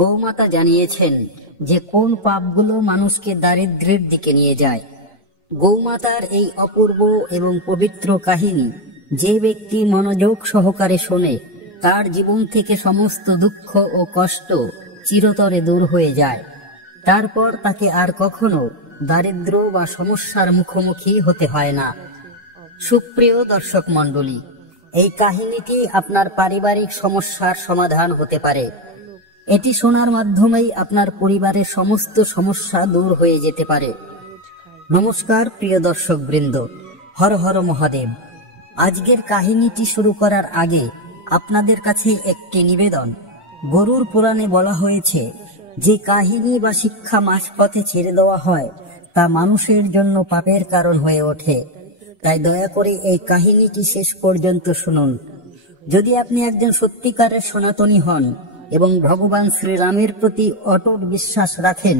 গৌমাতা জানিয়েছেন যে কোন পাপগুলো মানুষকে দারিদ্র্যের দিকে নিয়ে যায়। গৌমাতার এই অপূর্ব এবং পবিত্র কাহিনী যে ব্যক্তি মনোযোগ সহকারে শোনে, তার জীবন থেকে সমস্ত দুঃখ ও কষ্ট চিরতরে দূর হয়ে যায়। তারপর তাকে আর কখনো দারিদ্র্য বা সমস্যার মুখোমুখি হতে হয় না। সুপ্রিয় দর্শক মণ্ডলী, এই কাহিনীটি আপনার পারিবারিক সমস্যার সমাধান হতে পারে। এটি শোনার মাধ্যমেই আপনার পরিবারের সমস্ত সমস্যা দূর হয়ে যেতে পারে। নমস্কার প্রিয় দর্শক বৃন্দ, হর হর মহাদেব। আজকের কাহিনীটি শুরু করার আগে আপনাদের কাছে একটি নিবেদন। গরুর পুরাণে বলা হয়েছে, যে কাহিনী বা শিক্ষা মাঝপথে ছেড়ে দেওয়া হয় তা মানুষের জন্য পাপের কারণ হয়ে ওঠে। তাই দয়া করে এই কাহিনীটি শেষ পর্যন্ত শুনুন। যদি আপনি একজন সত্যিকারের সনাতনী হন এবং ভগবান শ্রীরামের প্রতি অটুট বিশ্বাস রাখেন,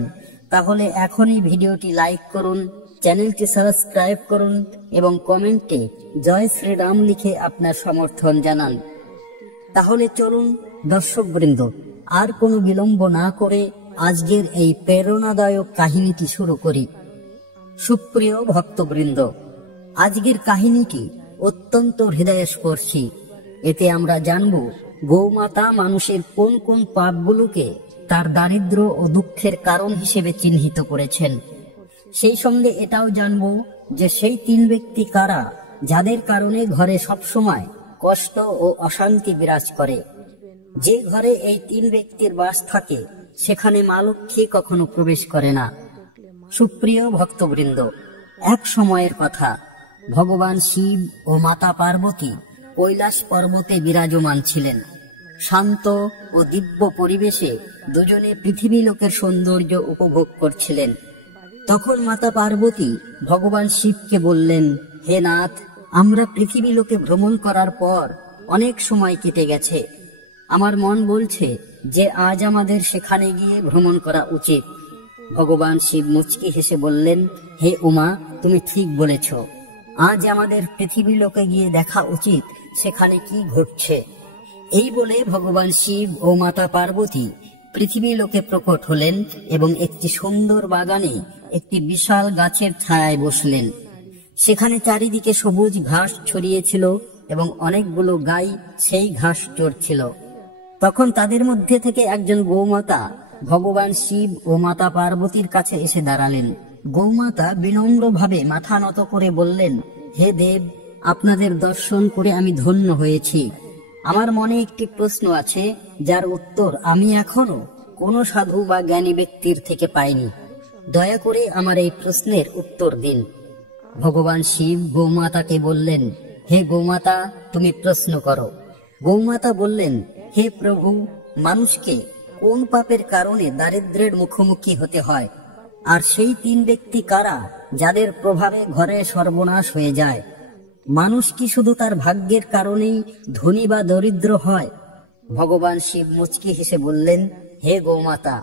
তাহলে এখনই ভিডিওটি লাইক করুন, চ্যানেলটি সাবস্ক্রাইব করুন এবং কমেন্টে জয় শ্রীরাম লিখে আপনার সমর্থন জানান। তাহলে চলুন দর্শকবৃন্দ, আর কোনো বিলম্ব না করে আজকের এই প্রেরণাদায়ক কাহিনীটি শুরু করি। সুপ্রিয় ভক্তবৃন্দ, আজকের কাহিনীটি অত্যন্ত হৃদয়স্পর্শী। এতে আমরা জানব গৌমাতা মানুষের কোন কোন পাপগুলোকে তার দারিদ্র ও দুঃখের কারণ হিসেবে চিহ্নিত করেছেন। সেই সঙ্গে এটাও জানব যে সেই তিন ব্যক্তি কারা, যাদের কারণে ঘরে সবসময় কষ্ট ও অশান্তি বিরাজ করে। যে ঘরে এই তিন ব্যক্তির বাস থাকে, সেখানে মা লক্ষ্মী কখনো প্রবেশ করে না। সুপ্রিয় ভক্তবৃন্দ, এক সময়ের কথা, ভগবান শিব ও মাতা পার্বতী কৈলাস পর্বতে বিরাজমান ছিলেন। শান্ত ও দিব্য পরিবেশে দুজনে পৃথিবী লোকের সৌন্দর্য উপভোগ করছিলেন। তখন মাতা পার্বতী ভগবান শিবকে বললেন, হে নাথ, আমরা পৃথিবী লোকে ভ্রমণ করার পর অনেক সময় কেটে গেছে। আমার মন বলছে যে আজ আমাদের সেখানে গিয়ে ভ্রমণ করা উচিত। ভগবান শিব মুচকি হেসে বললেন, হে উমা, তুমি ঠিক বলেছ। আজ আমাদের পৃথিবী লোকে গিয়ে দেখা উচিত সেখানে কি ঘটছে। এই বলে ভগবান শিব ও মাতা পার্বতী পৃথিবী লোকে প্রকট হলেন এবং একটি সুন্দর বাগানে একটি বিশাল গাছের ছায়ায় বসলেন। সেখানে চারিদিকে সবুজ ঘাস ছড়িয়েছিল এবং অনেকগুলো গাই সেই ঘাস চড়ছিল। তখন তাদের মধ্যে থেকে একজন গৌমাতা ভগবান শিব ও মাতা পার্বতীর কাছে এসে দাঁড়ালেন। গৌমাতা বিনম্রভাবে মাথা নত করে বললেন, হে দেব, আপনাদের দর্শন করে আমি ধন্য হয়েছি। আমার মনে একটি প্রশ্ন আছে, যার উত্তর আমি এখনো কোনো সাধু বা জ্ঞানী ব্যক্তির থেকে পাইনি। দয়া করে আমার এই প্রশ্নের উত্তর দিন। ভগবান শিব গৌমাতাকে বললেন, হে গৌমাতা, তুমি প্রশ্ন করো। গৌমাতা বললেন, হে প্রভু, মানুষকে কোন পাপের কারণে দারিদ্র্যের মুখোমুখি হতে হয়, আর সেই তিন ব্যক্তি কারা, যাদের প্রভাবে ঘরে সর্বনাশ হয়ে যায়? মানুষ কি শুধু তার ভাগ্যের কারণেই ধনী বা দরিদ্র হয়? ভগবান শিব মুচকি হেসে বললেন, হে গৌমাতা,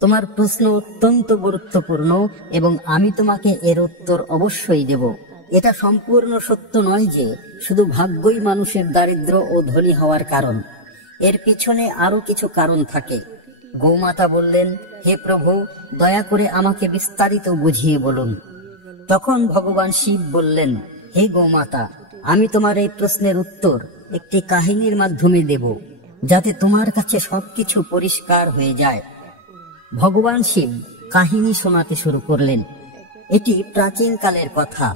তোমার প্রশ্ন অত্যন্ত গুরুত্বপূর্ণ এবং আমি তোমাকে এর উত্তর অবশ্যই দেব। এটা সম্পূর্ণ সত্য নয় যে শুধু ভাগ্যই মানুষের দারিদ্র ও ধনী হওয়ার কারণ। এর পিছনে আরো কিছু কারণ থাকে। গৌমাতা বললেন, হে প্রভু, দয়া করে আমাকে বিস্তারিত বুঝিয়ে বলুন। তখন ভগবান শিব বললেন, হে গৌমাতা, আমি তোমার এই প্রশ্নের উত্তর একটি কাহিনীর মাধ্যমে দেব, যাতে তোমার কাছে সবকিছু পরিষ্কার হয়ে যায়। ভগবান শিব কাহিনী শোনাতে শুরু করলেন। এটি প্রাচীন কালের কথা।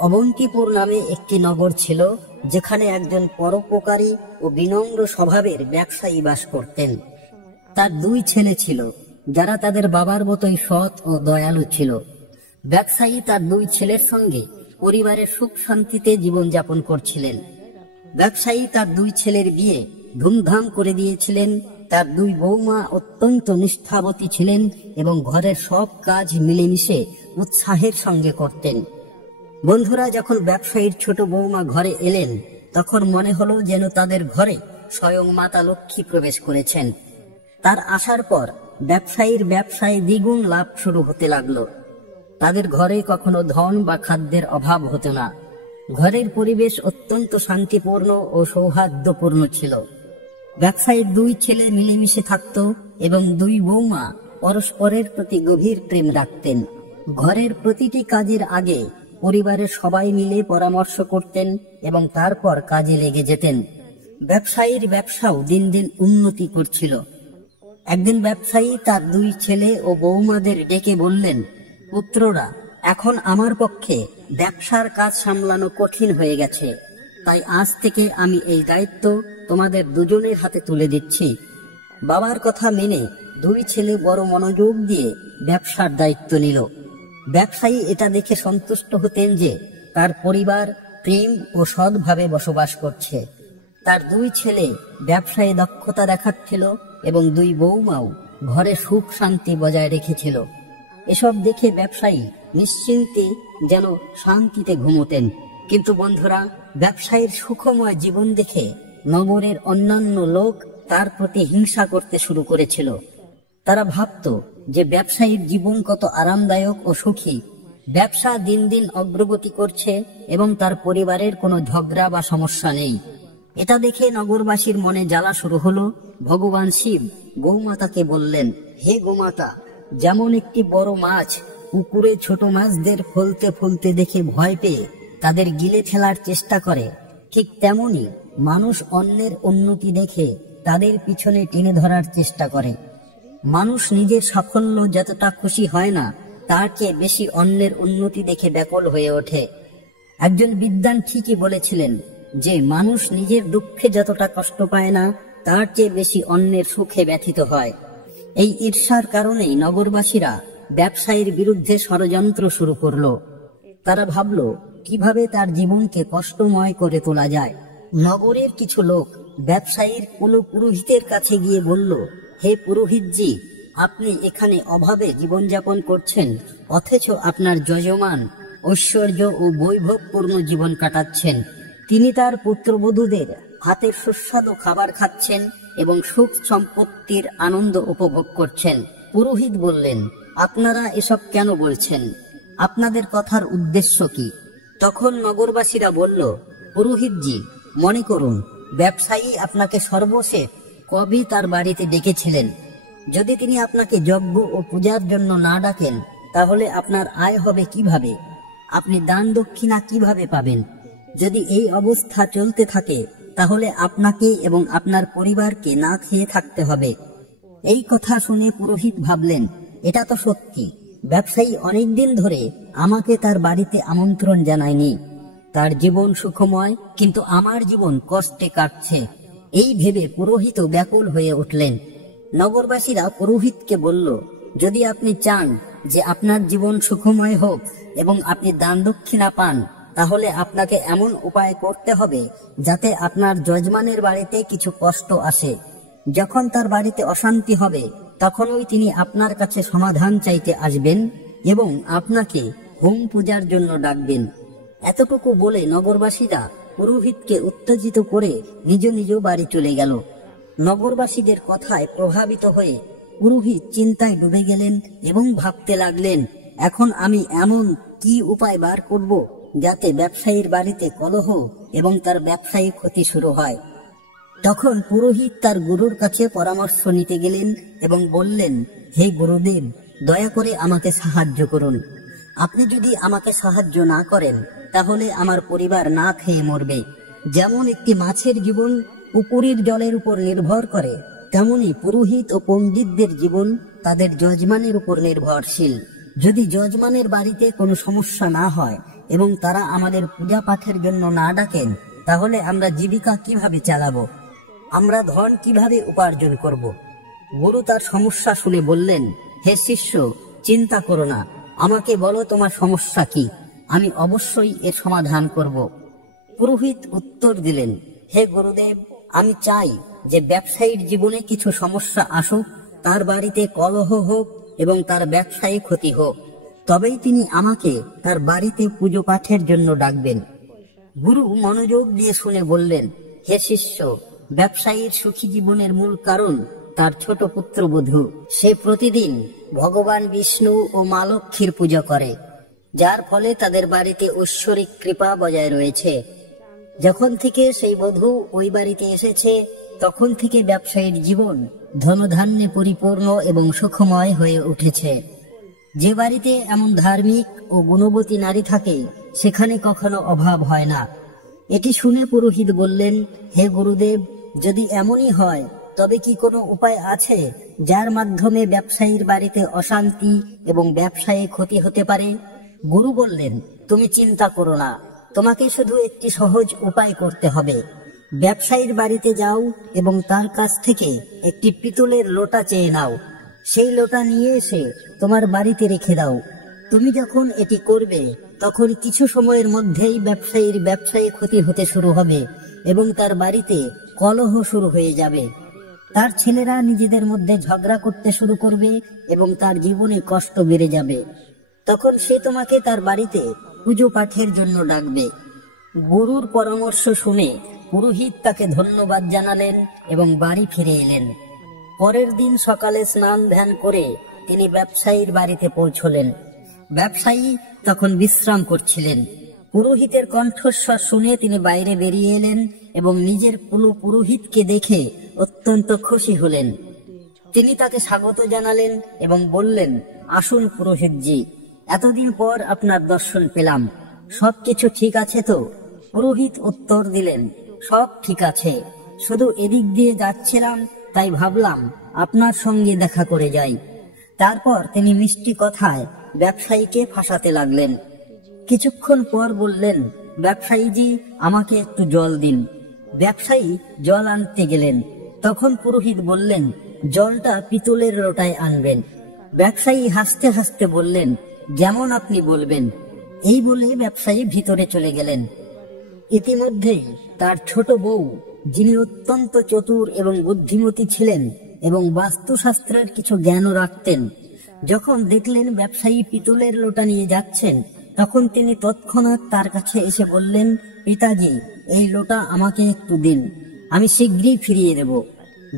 অবন্তিপুর নামে একটি নগর ছিল, যেখানে একজন পরোপকারী ও বিনম্র স্বভাবের ব্যবসায়ী বাস করতেন। তার দুই ছেলে ছিল, যারা তাদের বাবার মতোই সৎ ও দয়ালু ছিল। ব্যবসায়ী তার দুই ছেলের সঙ্গে পরিবারের সুখ শান্তিতে জীবনযাপন করছিলেন। ব্যবসায়ী তার দুই ছেলের বিয়ে ধুমধাম করে দিয়েছিলেন। তার দুই বৌমা অত্যন্ত নিষ্ঠাবতী ছিলেন এবং ঘরের সব কাজ মিলেমিশে উৎসাহের সঙ্গে করতেন। বন্ধুরা, যখন ব্যবসায়ীর ছোট বৌমা ঘরে এলেন, তখন মনে হলো যেন তাদের ঘরে স্বয়ং মাতা লক্ষ্মী প্রবেশ করেছেন। তার আসার পর ব্যবসায়ীর ব্যবসায় দ্বিগুণ লাভ শুরু হতে লাগলো। তাদের ঘরে কখনো ধন বা খাদ্যের অভাব হতো না। ঘরের পরিবেশ অত্যন্ত শান্তিপূর্ণ ও সৌহার্দ্যপূর্ণ ছিল। ব্যবসায়ীর দুই ছেলে মিলেমিশে থাকত এবং দুই বৌমা পরস্পরের প্রতি গভীর প্রেম রাখতেন। ঘরের প্রতিটি কাজের আগে পরিবারের সবাই মিলে পরামর্শ করতেন এবং তারপর কাজে লেগে যেতেন। ব্যবসায়ীর ব্যবসাও দিন দিন উন্নতি করছিল। একদিন ব্যবসায়ী তার দুই ছেলে ও বৌমাদের ডেকে বললেন, পুত্ররা, এখন আমার পক্ষে ব্যবসার কাজ সামলানো কঠিন হয়ে গেছে, তাই আজ থেকে আমি এই দায়িত্ব তোমাদের দুজনের হাতে তুলে দিচ্ছি। বাবার কথা মেনে দুই ছেলে বড় মনোযোগ দিয়ে ব্যবসার দায়িত্ব নিল। ব্যবসায়ী এটা দেখে সন্তুষ্ট হতেন যে তার পরিবার প্রেম ও সৎভাবে বসবাস করছে। তার দুই ছেলে ব্যবসায় দক্ষতা দেখাচ্ছিল এবং দুই বৌমাও ঘরে সুখ শান্তি বজায় রেখেছিল। এসব দেখে ব্যবসায়ী নিশ্চিন্তে যেন শান্তিতে ঘুমোতেন। কিন্তু বন্ধুরা, ব্যবসায়ীর সুখময় জীবন দেখে নগরের অন্যান্য লোক তার প্রতি হিংসা করতে শুরু করেছিল। তারা ভাবত যে ব্যবসায়ীর জীবন কত আরামদায়ক ও সুখী। ব্যবসা দিন দিন অগ্রগতি করছে এবং তার পরিবারের কোনো ঝগড়া বা সমস্যা নেই। এটা দেখে নগরবাসীর মনে জ্বালা শুরু হলো। ভগবান শিব গৌমাতাকে বললেন, হে গোমাতা, যেমন একটি বড় মাছ পুকুরে ছোট মাছদের ফলতে ফলতে দেখে ভয় পেয়ে তাদের গিলে ফেলার চেষ্টা করে, ঠিক তেমনি মানুষ অন্যের উন্নতি দেখে তাদের পিছনে টেনে ধরার চেষ্টা করে। মানুষ নিজের সাফল্য যতটা খুশি হয় না, তার চেয়ে বেশি অন্যের উন্নতি দেখে ব্যাকুল হয়ে ওঠে। একজন বিদ্বান ঠিকই বলেছিলেন যে মানুষ নিজের দুঃখে যতটা কষ্ট পায় না, তার চেয়ে বেশি অন্যের সুখে ব্যথিত হয়। এই ঈর্ষার কারণেই নগরবাসীরা ব্যবসায়ীর বিরুদ্ধে ষড়যন্ত্র শুরু করলো। তারা ভাবল কিভাবে তার জীবনকে কষ্টময় করে তোলা যায়। নগরের কিছু লোক ব্যবসায়ীর কোনো পুরোহিতের কাছে গিয়ে বলল, হে পুরোহিতজি, আপনি এখানে অভাবে জীবনযাপন করছেন, অথচ আপনার যজমান ঐশ্বর্য ও বৈভবপূর্ণ জীবন কাটাচ্ছেন। তিনি তার পুত্রবধূদের হাতের সুস্বাদু খাবার খাচ্ছেন এবং সুখ সম্পত্তির আনন্দ উপভোগ করছেন। পুরোহিত বললেন, আপনারা এসব কেন বলছেন? আপনাদের কথার উদ্দেশ্য কি? তখন নগরবাসীরা বলল, পুরোহিতজি, মনে করুন ব্যবসায়ী আপনাকে সর্বশেষ কবে তার বাড়িতে ডেকেছিলেন। যদি তিনি আপনাকে যজ্ঞ ও পূজার জন্য না ডাকেন, তাহলে আপনার আয় হবে কিভাবে? আপনি দান দক্ষিণা কিভাবে পাবেন? যদি এই অবস্থা চলতে থাকে, তাহলে আপনাকে এবং আপনার পরিবারকে না খেয়ে থাকতে হবে। এই কথা শুনে পুরোহিত ভাবলেন, এটা তো সত্যি, ব্যবসায়ী অনেকদিন ধরে আমাকে তার বাড়িতে আমন্ত্রণ জানায়নি। তার জীবন সুখময়, কিন্তু আমার জীবন কষ্টে কাটছে। এই ভেবে পুরোহিত ব্যাকুল হয়ে উঠলেন। নগরবাসীরা পুরোহিতকে বলল, যদি আপনি চান যে আপনার জীবন সুখময় হোক এবং আপনি দান দক্ষিণা পান, তাহলে আপনাকে এমন উপায় করতে হবে যাতে আপনার যজমানের বাড়িতে কিছু কষ্ট আসে। যখন তার বাড়িতে অশান্তি হবে, তখনই তিনি আপনার কাছে সমাধান চাইতে আসবেন এবং আপনাকে হোম পূজার জন্য ডাকবেন। এতটুকু বলে নগরবাসীরা পুরোহিতকে উত্তেজিত করে নিজ নিজ বাড়ি চলে গেল। নগরবাসীদের কথায় প্রভাবিত হয়ে পুরোহিত চিন্তায় ডুবে গেলেন এবং ভাবতে লাগলেন, এখন আমি এমন কি উপায় বার করব যাতে ব্যবসায়ীর বাড়িতে কলহ এবং তার ব্যবসায়ী ক্ষতি শুরু হয়। তখন পুরোহিত তার গুরুর কাছে পরামর্শ নিতে গেলেন এবং বললেন, হে গুরুদেব, দয়া করে আমাকে সাহায্য করুন। আপনি যদি আমাকে সাহায্য না করেন, তাহলে আমার পরিবার না খেয়ে মরবে। যেমন একটি মাছের জীবন পুকুরের জলের উপর নির্ভর করে, তেমনি পুরোহিত ও পণ্ডিতদের জীবন তাদের যজমানের উপর নির্ভরশীল। যদি যজমানের বাড়িতে কোনো সমস্যা না হয় এবং তারা আমাদের পূজা পাঠের জন্য না ডাকেন, তাহলে আমরা জীবিকা কিভাবে চালাবো? আমরা ধন কিভাবে উপার্জন করব? গুরু তার সমস্যা শুনে বললেন, হে শিষ্য, চিন্তা করো না, আমাকে বলো তোমার সমস্যা কি, আমি অবশ্যই এর সমাধান করব। পুরোহিত উত্তর দিলেন, হে গুরুদেব, আমি চাই যে ব্যবসায়ীর জীবনে কিছু সমস্যা আসুক, তার বাড়িতে কলহ হোক এবং তার ব্যবসায়ী ক্ষতি হোক, তবেই তিনি আমাকে তার বাড়িতে পুজো পাঠের জন্য ডাকবেন। গুরু মনোযোগ দিয়ে শুনে বললেন, হে শিষ্য, ব্যবসায়ীর সুখী জীবনের মূল কারণ তার ছোট পুত্রবধূ। সে প্রতিদিন ভগবান বিষ্ণু ও মা লক্ষ্মীর পূজা করে, যার ফলে তাদের বাড়িতে ঐশ্বরিক কৃপা বজায় রয়েছে। যখন থেকে সেই বধূ ওই বাড়িতে এসেছে, তখন থেকে ব্যবসায়ীর জীবন ধনধান্যে পরিপূর্ণ এবং সুখময় হয়ে উঠেছে। যে বাড়িতে এমন ধার্মিক ও গুণবতী নারী থাকে সেখানে কখনো অভাব হয় না। এটি শুনে পুরোহিত বললেন, হে গুরুদেব, যদি এমনই হয় তবে কি কোনো উপায় আছে যার মাধ্যমে ব্যবসায়ীর বাড়িতে অশান্তি এবং ব্যবসায়ে ক্ষতি হতে পারে? গুরু বললেন, তুমি চিন্তা করো না, তোমাকে শুধু একটি সহজ উপায় করতে হবে। ব্যবসায়ীর বাড়িতে যাও এবং তার কাছ থেকে একটি পিতলের লোটা চেয়ে নাও। সেই লোটা নিয়ে এসে তোমার বাড়িতে রেখে দাও। তুমি যখন এটি করবে তখন কিছু সময়ের মধ্যেই ব্যবসায়ীর ব্যবসায়ে ক্ষতি হতে শুরু হবে এবং তার বাড়িতে কলহ শুরু হয়ে যাবে। তার ছেলেরা নিজেদের মধ্যে ঝগড়া করতে শুরু করবে এবং তার জীবনে কষ্ট বেড়ে যাবে। তখন সে তোমাকে তার বাড়িতে পুজো পাঠের জন্য ডাকবে। গুরুর পরামর্শ শুনে পুরোহিত তাকে ধন্যবাদ জানালেন এবং বাড়ি ফিরে এলেন। পরের দিন সকালে স্নান ধ্যান করে তিনি ব্যবসায়ীর বাড়িতে পৌঁছলেন। ব্যবসায়ী তখন বিশ্রাম করছিলেন। পুরোহিতের কণ্ঠস্বর শুনে তিনি বাইরে বেরিয়ে এলেন এবং নিজের পুরোহিতকে দেখে অত্যন্ত খুশি হলেন। তিনি তাকে স্বাগত জানালেন এবং বললেন, আসুন পুরোহিতজি, এতদিন পর আপনার দর্শন পেলাম, সবকিছু ঠিক আছে তো? পুরোহিত উত্তর দিলেন, সব ঠিক আছে, শুধু এদিক দিয়ে যাচ্ছিলাম তাই ভাবলাম আপনার সঙ্গে দেখা করে যাই। তারপর তিনি মিষ্টি কথায় ব্যবসায়ীকে ফাঁসাতে লাগলেন। কিছুক্ষণ পর বললেন, ব্যবসায়ীজি, আমাকে একটু জল দিন। ব্যবসায়ী জল আনতে গেলেন। তখন পুরোহিত বললেন, জলটা পিতলের লোটায় আনবেন। ব্যবসায়ী হাসতে হাসতে বললেন, যেমন আপনি বলবেন। এই বলে ব্যবসায়ী ভিতরে চলে গেলেন। ইতিমধ্যেই তার ছোট বউ, যিনি অত্যন্ত চতুর এবং বুদ্ধিমতী ছিলেন এবং বাস্তুশাস্ত্রের কিছু জ্ঞানও রাখতেন, যখন দেখলেন ব্যবসায়ী পিতলের লোটা নিয়ে যাচ্ছেন, তখন তিনি তৎক্ষণাৎ তার কাছে এসে বললেন, পিতাজি, এই লোটা আমাকে একটু দিন, আমি শীঘ্রই ফিরিয়ে দেব।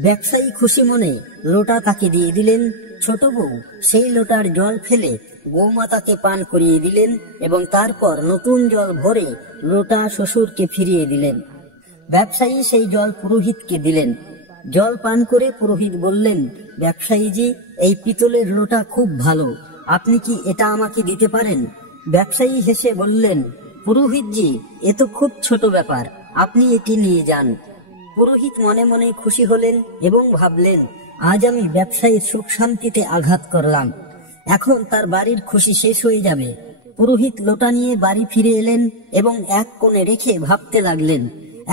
ব্যবসায়ী খুশি মনে লোটা তাকে দিয়ে দিলেন। ছোট বউ সেই লোটার জল ফেলে গোমাতাকে পান করিয়ে দিলেন এবং তারপর নতুন জল ভরে লোটা শ্বশুরকে ফিরিয়ে দিলেন। ব্যবসায়ী সেই জল পুরোহিতকে দিলেন। জল পান করে পুরোহিত বললেন, ব্যবসায়ীজি, এই পিতলের লোটা খুব ভালো, আপনি কি এটা আমাকে দিতে পারেন? ব্যবসায়ী হেসে বললেন, পুরোহিতজি, এ তো খুব ছোট ব্যাপার, আপনি এটি নিয়ে যান। পুরোহিত মনে মনে খুশি হলেন এবং ভাবলেন, আজ আমি ব্যবসায়ীর সুখ শান্তিতে আঘাত করলাম, এখন তার বাড়ির খুশি শেষ হয়ে যাবে। পুরোহিত লোটা নিয়ে বাড়ি ফিরে এলেন এবং এক কোণে রেখে ভাবতে লাগলেন,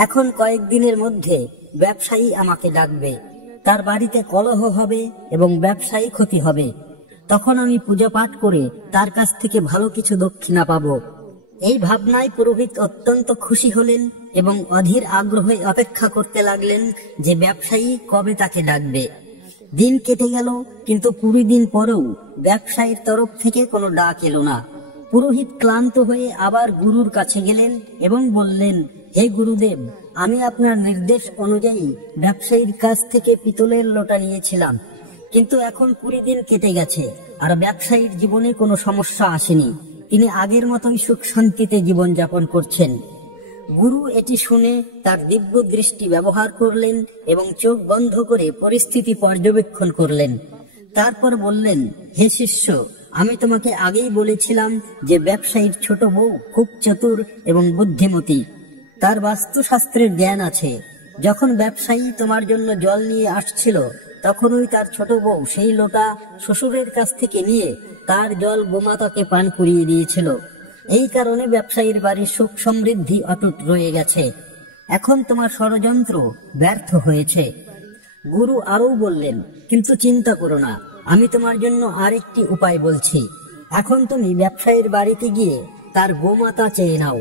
এখন কয়েকদিনের মধ্যে ব্যবসায়ী আমাকে ডাকবে, তার বাড়িতে কলহ হবে এবং ব্যবসায়ী ক্ষতি হবে। তখন আমি পূজা পাঠ করে তার কাছ থেকে ভালো কিছু দক্ষিণা পাবো। এই ভাবনায় পুরোহিত অত্যন্ত খুশি হলেন এবং অধীর আগ্রহে অপেক্ষা করতে লাগলেন যে ব্যবসায়ী কবে তাকে ডাকবে। দিন কেটে গেল, কিন্তু 20 দিন পরেও ব্যবসায়ীর তরফ থেকে কোনো ডাক এলো না। পুরোহিত ক্লান্ত হয়ে আবার গুরুর কাছে গেলেন এবং বললেন, হে গুরুদেব, আমি আপনার নির্দেশ অনুযায়ী ব্যবসায়ীর কাছ থেকে পিতলের লোটা নিয়েছিলাম, কিন্তু এখন 20 দিন কেটে গেছে আর ব্যবসায়ীর জীবনে কোনো সমস্যা আসেনি। তিনি আগের মতোই সুখ শান্তিতে জীবনযাপন করছেন। গুরু এটি শুনে তার দিব্য দৃষ্টি ব্যবহার করলেন এবং চোখ বন্ধ করে পরিস্থিতি পর্যবেক্ষণ করলেন। তারপর বললেন, হে শিষ্য, আমি তোমাকে আগেই বলেছিলাম যে ব্যবসায়ীর ছোট বউ খুব চতুর এবং বুদ্ধিমতী, তার বাস্তুশাস্ত্রের জ্ঞান আছে। যখন ব্যবসায়ী তোমার জন্য জল নিয়ে আসছিল, তখনই তার ছোট বউ সেই লোটা শ্বশুরের কাছ থেকে নিয়ে তার জল গোমাতাকে পান করিয়ে দিয়েছিল। এই কারণে ব্যবসায়ীর বাড়ির সুখ সমৃদ্ধি অটুট রয়ে গেছে। এখন তোমার ষড়যন্ত্র ব্যর্থ হয়েছে। গুরু আরও বললেন, কিন্তু চিন্তা করো না, আমি তোমার জন্য আরেকটি উপায় বলছি। এখন তুমি ব্যবসায়ীর বাড়িতে গিয়ে তার গোমাতা চেয়ে নাও।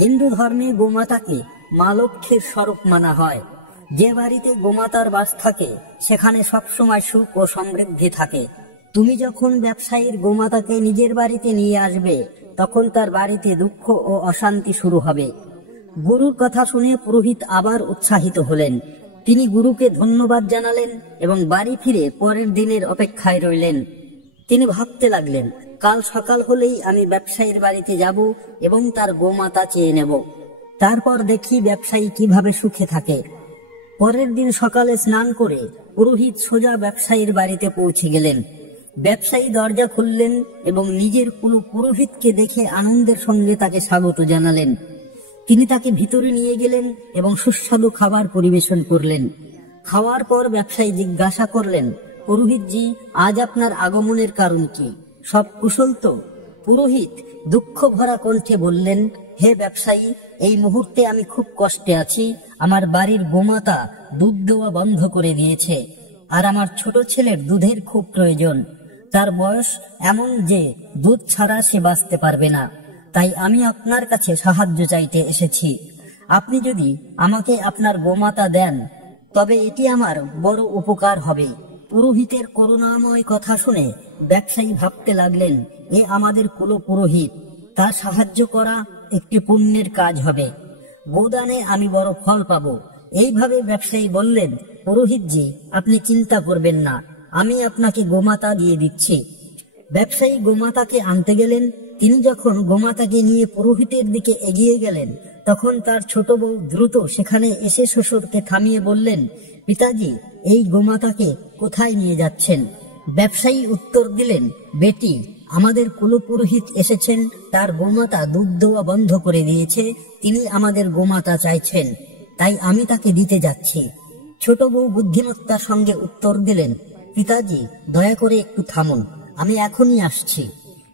হিন্দু ধর্মে গোমাতাকে মা লক্ষ্মীর স্বরূপ মানা হয়। যে বাড়িতে গোমাতার বাস থাকে সেখানে সবসময় সুখ ও সমৃদ্ধি থাকে। তুমি যখন ব্যবসায়ীর গোমাতাকে নিজের বাড়িতে নিয়ে আসবে, তখন তার বাড়িতে দুঃখ ও অশান্তি শুরু হবে। গুরুর কথা শুনে পুরোহিত আবার উৎসাহিত হলেন। তিনি গুরুকে ধন্যবাদ জানালেন এবং বাড়ি ফিরে পরের দিনের অপেক্ষায় রইলেন। তিনি ভাবতে লাগলেন, কাল সকাল হলেই আমি ব্যবসায়ীর বাড়িতে যাব এবং তার গোমাতা চেয়ে নেব। তারপর দেখি ব্যবসায়ী কিভাবে সুখে থাকে। পরের দিন সকালে স্নান করে পুরোহিত সোজা ব্যবসায়ীর বাড়িতে পৌঁছে গেলেন। ব্যবসায়ী দরজা খুললেন এবং নিজের কোনো পুরোহিতকে দেখে আনন্দের সঙ্গে তাকে স্বাগত জানালেন। তিনি তাকে ভিতরে নিয়ে গেলেন এবং সুস্বাদু খাবার পরিবেশন করলেন। খাওয়ার পর ব্যবসায়ী জিজ্ঞাসা করলেন, পুরোহিতজি, আজ আপনার আগমনের কারণ কি? সব কুশল তো? পুরোহিত দুঃখ ভরা কণ্ঠে বললেন, হে ব্যবসায়ী, এই মুহূর্তে আমি খুব কষ্টে আছি। আমার বাড়ির গোমাতা দুধ দেওয়া বন্ধ করে দিয়েছে, আর আমার ছোট ছেলের দুধের খুব প্রয়োজন। তার বয়স এমন যে দুধ ছাড়া সে বাঁচতে পারবে না। তাই আমি আপনার কাছে সাহায্য চাইতে এসেছি। আপনি যদি আমাকে আপনার গোমাতা দেন তবে এটি আমার বড় উপকার হবে। পুরোহিতের করুণাময় কথা শুনে ব্যবসায়ী ভাবতে লাগলেন, এ আমাদের কুল পুরোহিত, তার সাহায্য করা একটি পুণ্যের কাজ হবে। গোদানে আমি বড় ফল পাবো। এইভাবে ব্যবসায়ী বললেন, পুরোহিতজি, আপনি চিন্তা করবেন না, আমি আপনাকে গোমাতা দিয়ে দিচ্ছি। ব্যবসায়ী গোমাতাকে আনতে গেলেন। তিনি যখন গোমাতাকে নিয়ে পুরোহিতের দিকে এগিয়ে গেলেন, তখন তার ছোট বউ দ্রুত সেখানে এসে শ্বশুরকে থামিয়ে বললেন, পিতাজি, এই গোমাতাকে কোথায় নিয়ে যাচ্ছেন? ব্যবসায়ী উত্তর দিলেন, বেটি, আমাদের কুলপুরোহিত এসেছেন, তার গোমাতা দুধ দেওয়া বন্ধ করে দিয়েছে, তিনি আমাদের গোমাতা চাইছেন, তাই আমি তাকে দিতে যাচ্ছি। ছোট বউ বুদ্ধিমত্তার সঙ্গে উত্তর দিলেন, পিতাজি, দয়া করে একটু থামুন, আমি এখনই আসছি।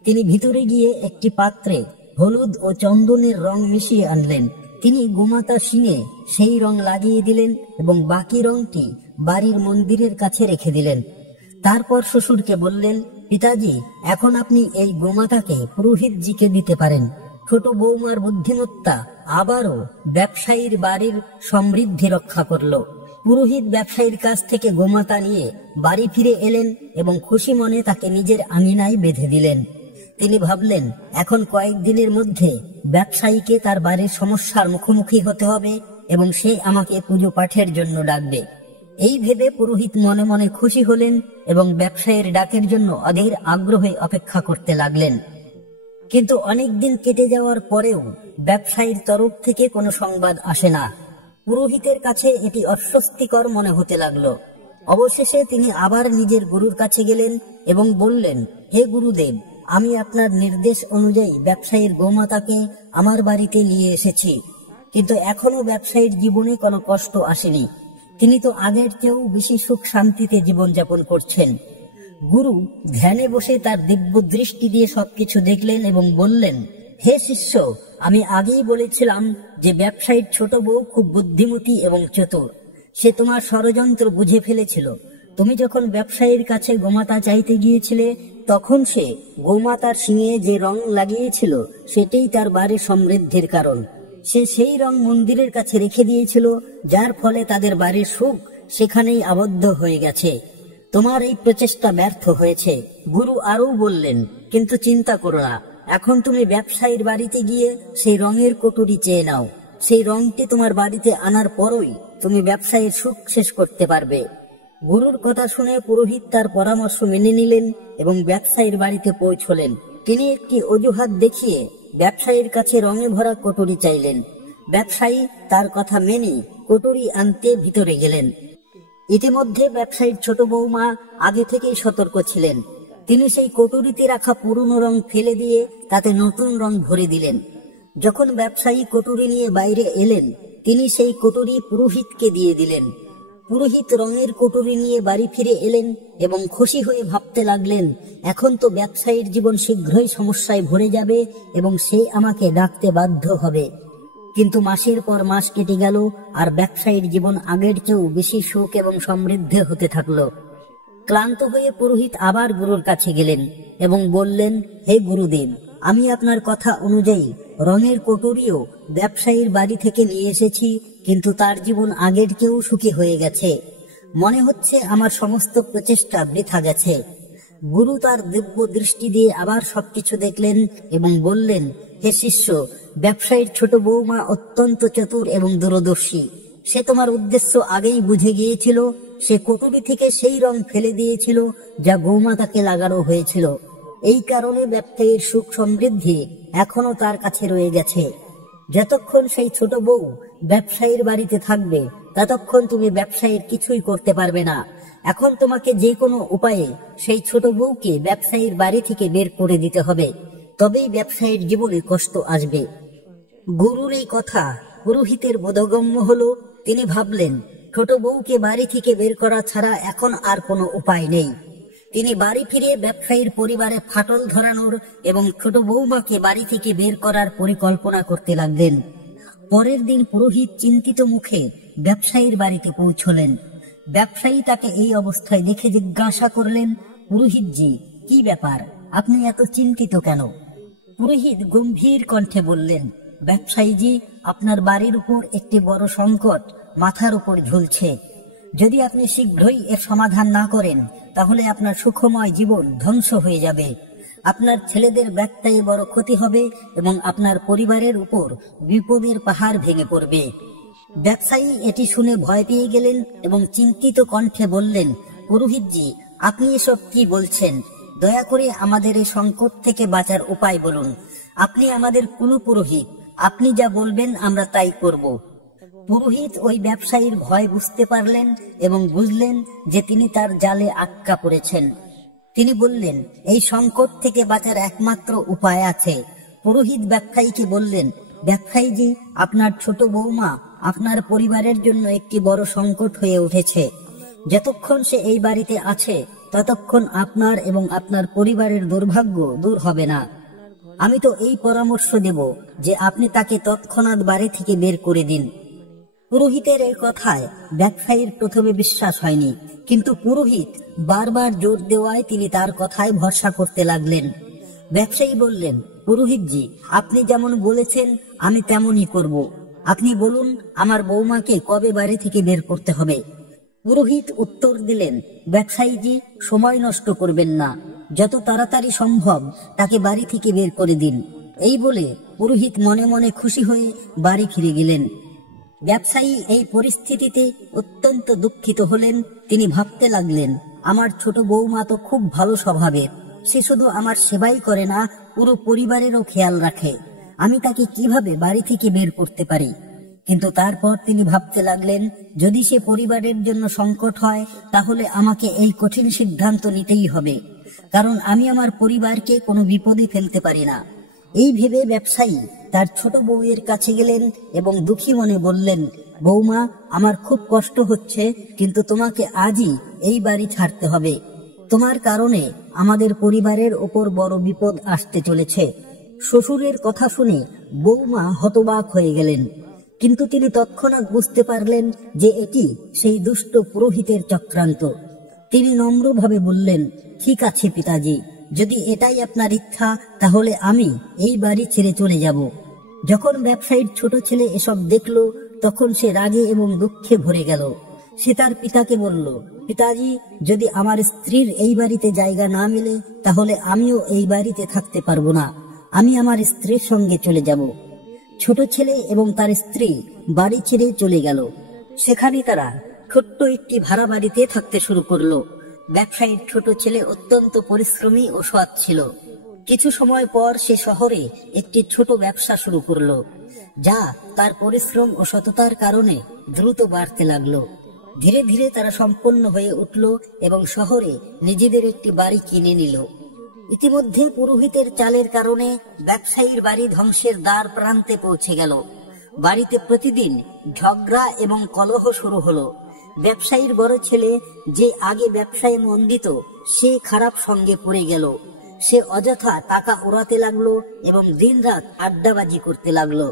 তিনি ভিতরে গিয়ে একটি পাত্রে হলুদ ও চন্দনের রং মিশিয়ে আনলেন। তিনি গোমাতা শিঙে সেই রং লাগিয়ে দিলেন এবং বাকি রংটি বাড়ির মন্দিরের কাছে রেখে দিলেন। তারপর শ্বশুরকে বললেন, পিতাজি, এখন আপনি এই গোমাতাকে পুরোহিতজিকে দিতে পারেন। ছোট বৌমার বুদ্ধিমত্তা আবারও ব্যবসায়ীর বাড়ির সমৃদ্ধি রক্ষা করল। পুরোহিত ব্যবসায়ীর কাছ থেকে গোমাতা নিয়ে বাড়ি ফিরে এলেন এবং খুশি মনে তাকে নিজের আঙিনায় বেঁধে দিলেন। তিনি ভাবলেন, এখন কয়েকদিনের মধ্যে ব্যবসায়ীকে তার বাড়ির সমস্যার মুখোমুখি হতে হবে এবং সে আমাকে পুজো পাঠের জন্য ডাকবে। এই ভেবে পুরোহিত মনে মনে খুশি হলেন এবং ব্যবসায়ীর ডাকের জন্য অধীর আগ্রহে অপেক্ষা করতে লাগলেন। কিন্তু অনেকদিন কেটে যাওয়ার পরেও ব্যবসায়ীর তরফ থেকে কোনো সংবাদ আসে না। পুরোহিতের কাছে এটি অস্বস্তিকর মনে হতে লাগলো। অবশেষে তিনি আবার নিজের গুরুর কাছে গেলেন এবং বললেন, হে গুরুদেব, আমি আপনার নির্দেশ অনুযায়ী ব্যবসায়ীর গোমাতাকে আমার বাড়িতে নিয়ে এসেছি, কিন্তু এখনো ব্যবসায়ীর জীবনে কোনো কষ্ট আসেনি। তিনি তো আগের চেয়েও বেশি সুখ শান্তিতে জীবনযাপন করছেন। গুরু ধ্যানে বসে তার দিব্য দৃষ্টি দিয়ে সবকিছু দেখলেন এবং বললেন, হে শিষ্য, আমি আগেই বলেছিলাম যে ব্যবসায়ীর ছোট বউ খুব বুদ্ধিমতী এবং চতুর। সে তোমার ষড়যন্ত্র বুঝে ফেলেছিল। তুমি যখন ব্যবসায়ীর কাছে গোমাতা চাইতে গিয়েছিলে, তখন সে গোমাতার শিঙে যে রং লাগিয়েছিল সেটাই তার বাড়ির সমৃদ্ধির কারণ। সে সেই রং মন্দিরের কাছে রেখে দিয়েছিল, যার ফলে তাদের বাড়ির সুখ সেখানেই আবদ্ধ হয়ে গেছে। তোমার এই প্রচেষ্টা ব্যর্থ হয়েছে। গুরু আরও বললেন, কিন্তু চিন্তা করো না, এখন তুমি ব্যবসায়ীর বাড়িতে গিয়ে সেই রঙের কটুরি চেয়ে নাও। সেই রংটি তোমার বাড়িতে আনার পরই তুমি ব্যবসায়ীর সুখ শেষ করতে পারবে। গুরুর কথা শুনে পুরোহিত তার পরামর্শ মেনে নিলেন এবং ব্যবসায়ীর বাড়িতে পৌঁছলেন। তিনি একটি অজুহাত দেখিয়ে ব্যবসায়ীর কাছে রঙে ভরা কটুরি চাইলেন। ব্যবসায়ী তার কথা মেনে কটুরি আনতে ভিতরে গেলেন। ইতিমধ্যে ব্যবসায়ীর ছোট বৌমা আগে থেকেই সতর্ক ছিলেন। তিনি সেই কটুরিতে রাখা পুরনো রং ফেলে দিয়ে তাতে নতুন রং ভরে দিলেন। যখন ব্যবসায়ী কটুরি নিয়ে বাইরে এলেন, তিনি সেই কটুরি পুরোহিতকে দিয়ে দিলেন। পুরোহিত রঙের কটুরি নিয়ে বাড়ি ফিরে এলেন এবং খুশি হয়ে ভাবতে লাগলেন, এখন তো ব্যবসায়ীর জীবন শীঘ্রই সমস্যায় ভরে যাবে এবং সে আমাকে ডাকতে বাধ্য হবে। কিন্তু মাসের পর মাস কেটে গেল, আর ব্যবসায়ীর জীবন আগের চেয়েও বেশি সুখ এবং সমৃদ্ধি হতে থাকলো। ক্লান্ত হয়ে পুরোহিত আবার গুরুর কাছে গেলেন এবং বললেন, হে গুরুদেব, আমি আপনার কথা অনুযায়ী রঙের কটুরিও ব্যবসায়ীর বাড়ি থেকে নিয়ে এসেছি, কিন্তু তার জীবন আগের চেয়েও সুখী হয়ে গেছে। মনে হচ্ছে আমার সমস্ত প্রচেষ্টা বৃথা গেছে। গুরু তার দিব্য দৃষ্টি দিয়ে আবার সবকিছু দেখলেন এবং বললেন, হে শিষ্য, ব্যবসায়ীর ছোট বৌমা অত্যন্ত চতুর এবং দূরদর্শী। সে তোমার উদ্দেশ্য আগেই বুঝে গিয়েছিল। সে কটুরি থেকে সেই রং ফেলে দিয়েছিল যা গৌমাতাকে লাগানো হয়েছিল। এই কারণে ব্যবসায়ীর সুখ সমৃদ্ধি এখনো তার কাছে রয়ে গেছে। যতক্ষণ সেই ছোট বউ ব্যবসায়ীর বাড়িতে থাকবে, ততক্ষণ তুমি ব্যবসায়ীর কিছুই করতে পারবে না। এখন তোমাকে যে কোনো উপায়ে সেই ছোট বউকে ব্যবসায়ীর বাড়ি থেকে বের করে দিতে হবে, তবেই ব্যবসায়ীর জীবনে কষ্ট আসবে। গুরুর এই কথা পুরোহিতের বোধগম্য হলো। তিনি ভাবলেন, ছোট বউকে বাড়ি থেকে বের করা ছাড়া এখন আর কোনো উপায় নেই। তিনি বাড়ি ফিরে ব্যবসায়ীর পরিবারে ফাটল ধরানোর এবং ছোট বৌমাকে বাড়ি থেকে বের করার পরিকল্পনা করতে লাগলেন। পরের দিন পুরোহিত চিন্তিত মুখে ব্যবসায়ীর বাড়িতে পৌঁছলেন। ব্যবসায়ী তাকে এই অবস্থায় দেখে জিজ্ঞাসা করলেন, পুরোহিতজি, কি ব্যাপার, আপনি এত চিন্তিত কেন? পুরোহিত গম্ভীর কণ্ঠে বললেন, ব্যবসায়ীজি, আপনার বাড়ির উপর একটি বড় সংকট মাথার উপর ঝুলছে। যদি আপনি শীঘ্রই এর সমাধান না করেন, তাহলে আপনার সুখময় জীবন ধ্বংস হয়ে যাবে। আপনার ছেলেদের ব্যবসায়ে বড় ক্ষতি হবে এবং আপনার পরিবারের উপর বিপদের পাহাড় ভেঙে পড়বে। ব্যবসায়ী এটি শুনে ভয় পেয়ে গেলেন এবং চিন্তিত কণ্ঠে বললেন, পুরোহিতজি, আপনি এসব কি বলছেন? দয়া করে আমাদের এই সংকট থেকে বাঁচার উপায় বলুন। আপনি আমাদের কুলু পুরোহিত, আপনি যা বলবেন আমরা তাই করব। পুরোহিত ওই ব্যবসায়ীর ভয় বুঝতে পারলেন এবং বুঝলেন যে তিনি তার জালে আটকা পড়েছেন। তিনি বললেন, এই সংকট থেকে বাঁচার একমাত্র উপায় আছে। পুরোহিত ব্যবসায়ীকে বললেন, ব্যবসায়ীজি, আপনার ছোট বৌমা আপনার পরিবারের জন্য একটি বড় সংকট হয়ে উঠেছে। যতক্ষণ সে এই বাড়িতে আছে, ততক্ষণ আপনার এবং আপনার পরিবারের দুর্ভাগ্য দূর হবে না। আমি তো এই পরামর্শ দেব যে আপনি তাকে তৎক্ষণাৎ বাড়ি থেকে বের করে দিন। পুরোহিতের এই কথায় ব্যবসায়ীর প্রথমে বিশ্বাস হয়নি, কিন্তু পুরোহিত বারবার জোর দেওয়ায় তিনি তার কথায় ভরসা করতে লাগলেন। ব্যবসায়ী বললেন, পুরোহিতজি, আপনি যেমন বলেছেন আমি তেমনই করব। আপনি বলুন, আমার বৌমাকে কবে বাড়ি থেকে বের করতে হবে? পুরোহিত উত্তর দিলেন, ব্যবসায়ীজি, সময় নষ্ট করবেন না, যত তাড়াতাড়ি সম্ভব তাকে বাড়ি থেকে বের করে দিন। এই বলে পুরোহিত মনে মনে খুশি হয়ে বাড়ি ফিরে গেলেন। ব্যবসায়ী এই পরিস্থিতিতে অত্যন্ত দুঃখিত হলেন। তিনি ভাবতে লাগলেন, আমার ছোট বৌমা তো খুব ভালো স্বভাবের, সে শুধু আমার সেবাই করে না, পুরো পরিবারেরও খেয়াল রাখে। আমি তাকে কিভাবে বাড়ি থেকে বের করতে পারি? কিন্তু তারপর তিনি ভাবতে লাগলেন, যদি সে পরিবারের জন্য সংকট হয়, তাহলে আমাকে এই কঠিন সিদ্ধান্ত নিতেই হবে, কারণ আমি আমার পরিবারকে কোনো বিপদে ফেলতে পারি না। এই ভেবে ব্যবসায়ী তার ছোট বউয়ের কাছে গেলেন এবং দুঃখী মনে বললেন, বৌমা, আমার খুব কষ্ট হচ্ছে, কিন্তু তোমাকে আজই এই বাড়ি ছাড়তে হবে। তোমার কারণে আমাদের পরিবারের ওপর বড় বিপদ আসতে চলেছে। শ্বশুরের কথা শুনে বৌমা হতবাক হয়ে গেলেন, কিন্তু তিনি তৎক্ষণাৎ বুঝতে পারলেন যে এটি সেই দুষ্ট পুরোহিতের চক্রান্ত। তিনি নম্রভাবে বললেন, ঠিক আছে পিতাজি, যদি এটাই আপনার ইচ্ছা, তাহলে আমি এই বাড়ি ছেড়ে চলে যাব। যখন ব্যবসায়ীর ছোট ছেলে এসব দেখল, তখন সে রাগে এবং দুঃখে ভরে গেল। সে তার পিতাকে বলল, পিতাজি, যদি আমার স্ত্রীর এই বাড়িতে জায়গা না মেলে, তাহলে আমিও এই বাড়িতে থাকতে পারবো না। আমি আমার স্ত্রীর সঙ্গে চলে যাব। ছোট ছেলে এবং তার স্ত্রী বাড়ি ছেড়ে চলে গেল। সেখানে তারা ছোট্ট একটি ভাড়া বাড়িতে থাকতে শুরু করলো। ব্যবসায়ীর ছোট ছেলে অত্যন্ত পরিশ্রমী ও সৎ ছিল। কিছু সময় পর সে শহরে একটি ছোট ব্যবসা শুরু করলো, যা তার পরিশ্রম ও সততার কারণে দ্রুত বাড়তে লাগলো। ধীরে ধীরে তারা সম্পন্ন হয়ে উঠল এবং শহরে নিজেদের একটি বাড়ি কিনে নিল। ইতিমধ্যে পুরোহিতের চালের কারণে ব্যবসায়ীর বাড়ি ধ্বংসের দ্বার প্রান্তে পৌঁছে গেল। বাড়িতে প্রতিদিন ঝগড়া এবং কলহ শুরু হলো। ব্যবসায়ীর বড় ছেলে, যে আগে ব্যবসায় মন দিত, সে খারাপ সঙ্গে পড়ে গেল। সে অযথা টাকা উড়াতে লাগলো এবং দিনরাত আড্ডাবাজি করতে লাগলো।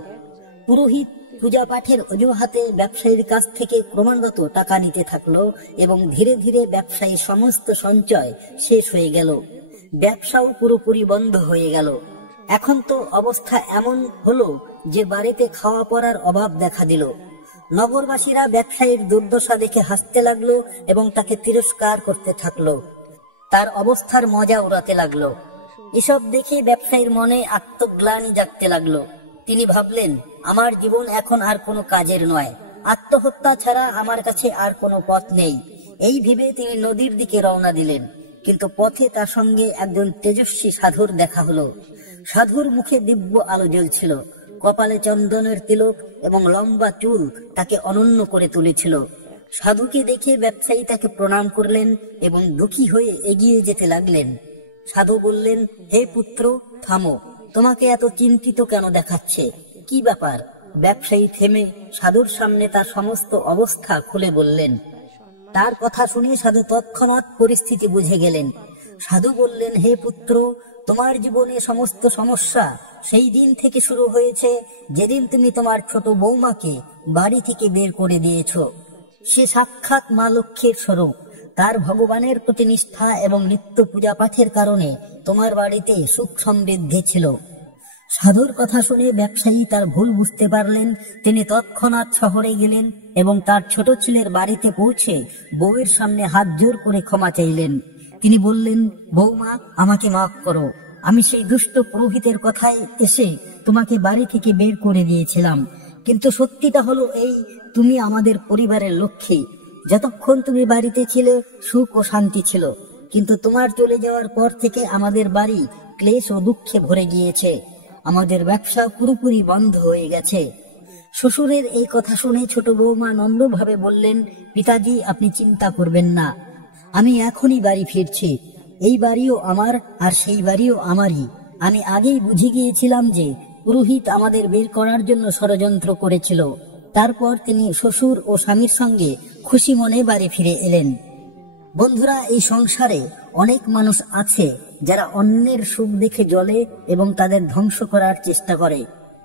পুরোহিত পূজা পাঠের অজুহাতে ব্যবসায়ীর কাছ থেকে ক্রমাগত টাকা নিতে থাকলো এবং ধীরে ধীরে ব্যবসায়ীর সমস্ত সঞ্চয় শেষ হয়ে গেল। ব্যবসাও পুরোপুরি বন্ধ হয়ে গেল। এখন তো অবস্থা এমন হলো যে বাড়িতে খাওয়া পড়ার অভাব দেখা দিল। নগরবাসীরা ব্যবসায়ীর দুর্দশা দেখে হাসতে লাগলো এবং তাকে তিরস্কার করতে থাকলো, তার অবস্থার মজা উড়াতে লাগলো। এসব দেখে ব্যবসায়ীর মনে আত্মগ্লানি জাগতে লাগলো। তিনি ভাবলেন, আমার জীবন এখন আর কোনো কাজের নয়, আত্মহত্যা ছাড়া আমার কাছে আর কোনো পথ নেই। এই ভেবে তিনি নদীর দিকে রওনা দিলেন, কিন্তু পথে তার সঙ্গে একজন তেজস্বী সাধুর দেখা হলো। সাধুর মুখে দিব্য আলো জ্বলছিল। কপালে চন্দনের তিলক এবং লম্বা চুল তাকে অনন্য করে তুলেছিল। সাধুকে দেখে ব্যবসায়ী তাকে প্রণাম করলেন এবং দুঃখী হয়ে এগিয়ে যেতে লাগলেন। সাধু বললেন, হে পুত্র, থামো, তোমাকে এত চিন্তিত কেন দেখাচ্ছে, কি ব্যাপার? ব্যবসায়ী থেমে সাধুর সামনে তার সমস্ত অবস্থা খুলে বললেন। তার কথা শুনে সাধু তৎক্ষণাৎ পরিস্থিতি বুঝে গেলেন। সাধু বললেন, হে পুত্র, তোমার জীবনে সমস্ত সমস্যা সেই দিন থেকে শুরু হয়েছে যেদিন তুমি তোমার ছোট বৌমাকে বাড়ি থেকে বের করে দিয়েছ। সে সাক্ষাৎ মা লক্ষ্মীর স্বরূপ। তার ভগবানের প্রতি নিষ্ঠা এবং নিত্য পূজা পাঠের কারণে তোমার বাড়িতে সুখ সমৃদ্ধি ছিল। সাধুর কথা শুনে ব্যবসায়ী তার ভুল বুঝতে পারলেন। তিনি তৎক্ষণাৎ শহরে গেলেন এবং তার ছোট ছেলের বাড়িতে পৌঁছে বউয়ের সামনে হাত জোর করে ক্ষমা চাইলেন। তিনি বললেন, বৌমা, আমাকে মাফ করো। আমি সেই দুষ্ট পুরোহিতের কথায় এসে তোমাকে বাড়ি থেকে বের করে দিয়েছিলাম, কিন্তু সত্যিটা হলো এই, তুমি আমাদের পরিবারের লক্ষ্মী। যতক্ষণ তুমি বাড়িতে ছিলে সুখ ও শান্তি ছিল, কিন্তু তোমার চলে যাওয়ার পর থেকে আমাদের বাড়ি ক্লেশ ও দুঃখে ভরে গিয়েছে। আমাদের ব্যবসা পুরোপুরি বন্ধ হয়ে গেছে। শ্বশুরের এই কথা শুনে ছোট বৌমা নম্রভাবে বললেন, পিতাজি, আপনি চিন্তা করবেন না, আমি এখনই বাড়ি ফিরছি। এই বাড়িও আমার আর সেই বাড়িও আমারই। আমি আগেই বুঝে গিয়েছিলাম যে পুরোহিত আমাদের বের করার জন্য ষড়যন্ত্র করেছিল। তারপর তিনি শ্বশুর ও স্বামীর সঙ্গে খুশি মনে বাড়ি ফিরে এলেন। বন্ধুরা, এই সংসারে অনেক মানুষ আছে যারা অন্যের সুখ দেখে জ্বলে এবং তাদের ধ্বংস করার চেষ্টা করে,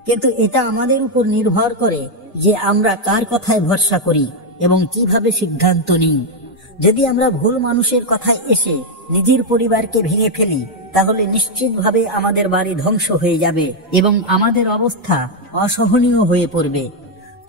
কিন্তু এটা আমাদের উপর নির্ভর করে যে আমরা কার কথায় ভরসা করি এবং কিভাবে সিদ্ধান্ত নিই। যদি আমরা ভুল মানুষের কথায় এসে নিজের পরিবারকে ভেঙে ফেলি, তাহলে নিশ্চিতভাবে আমাদের বাড়ি ধ্বংস হয়ে যাবে এবং আমাদের অবস্থা অসহনীয় হয়ে পড়বে।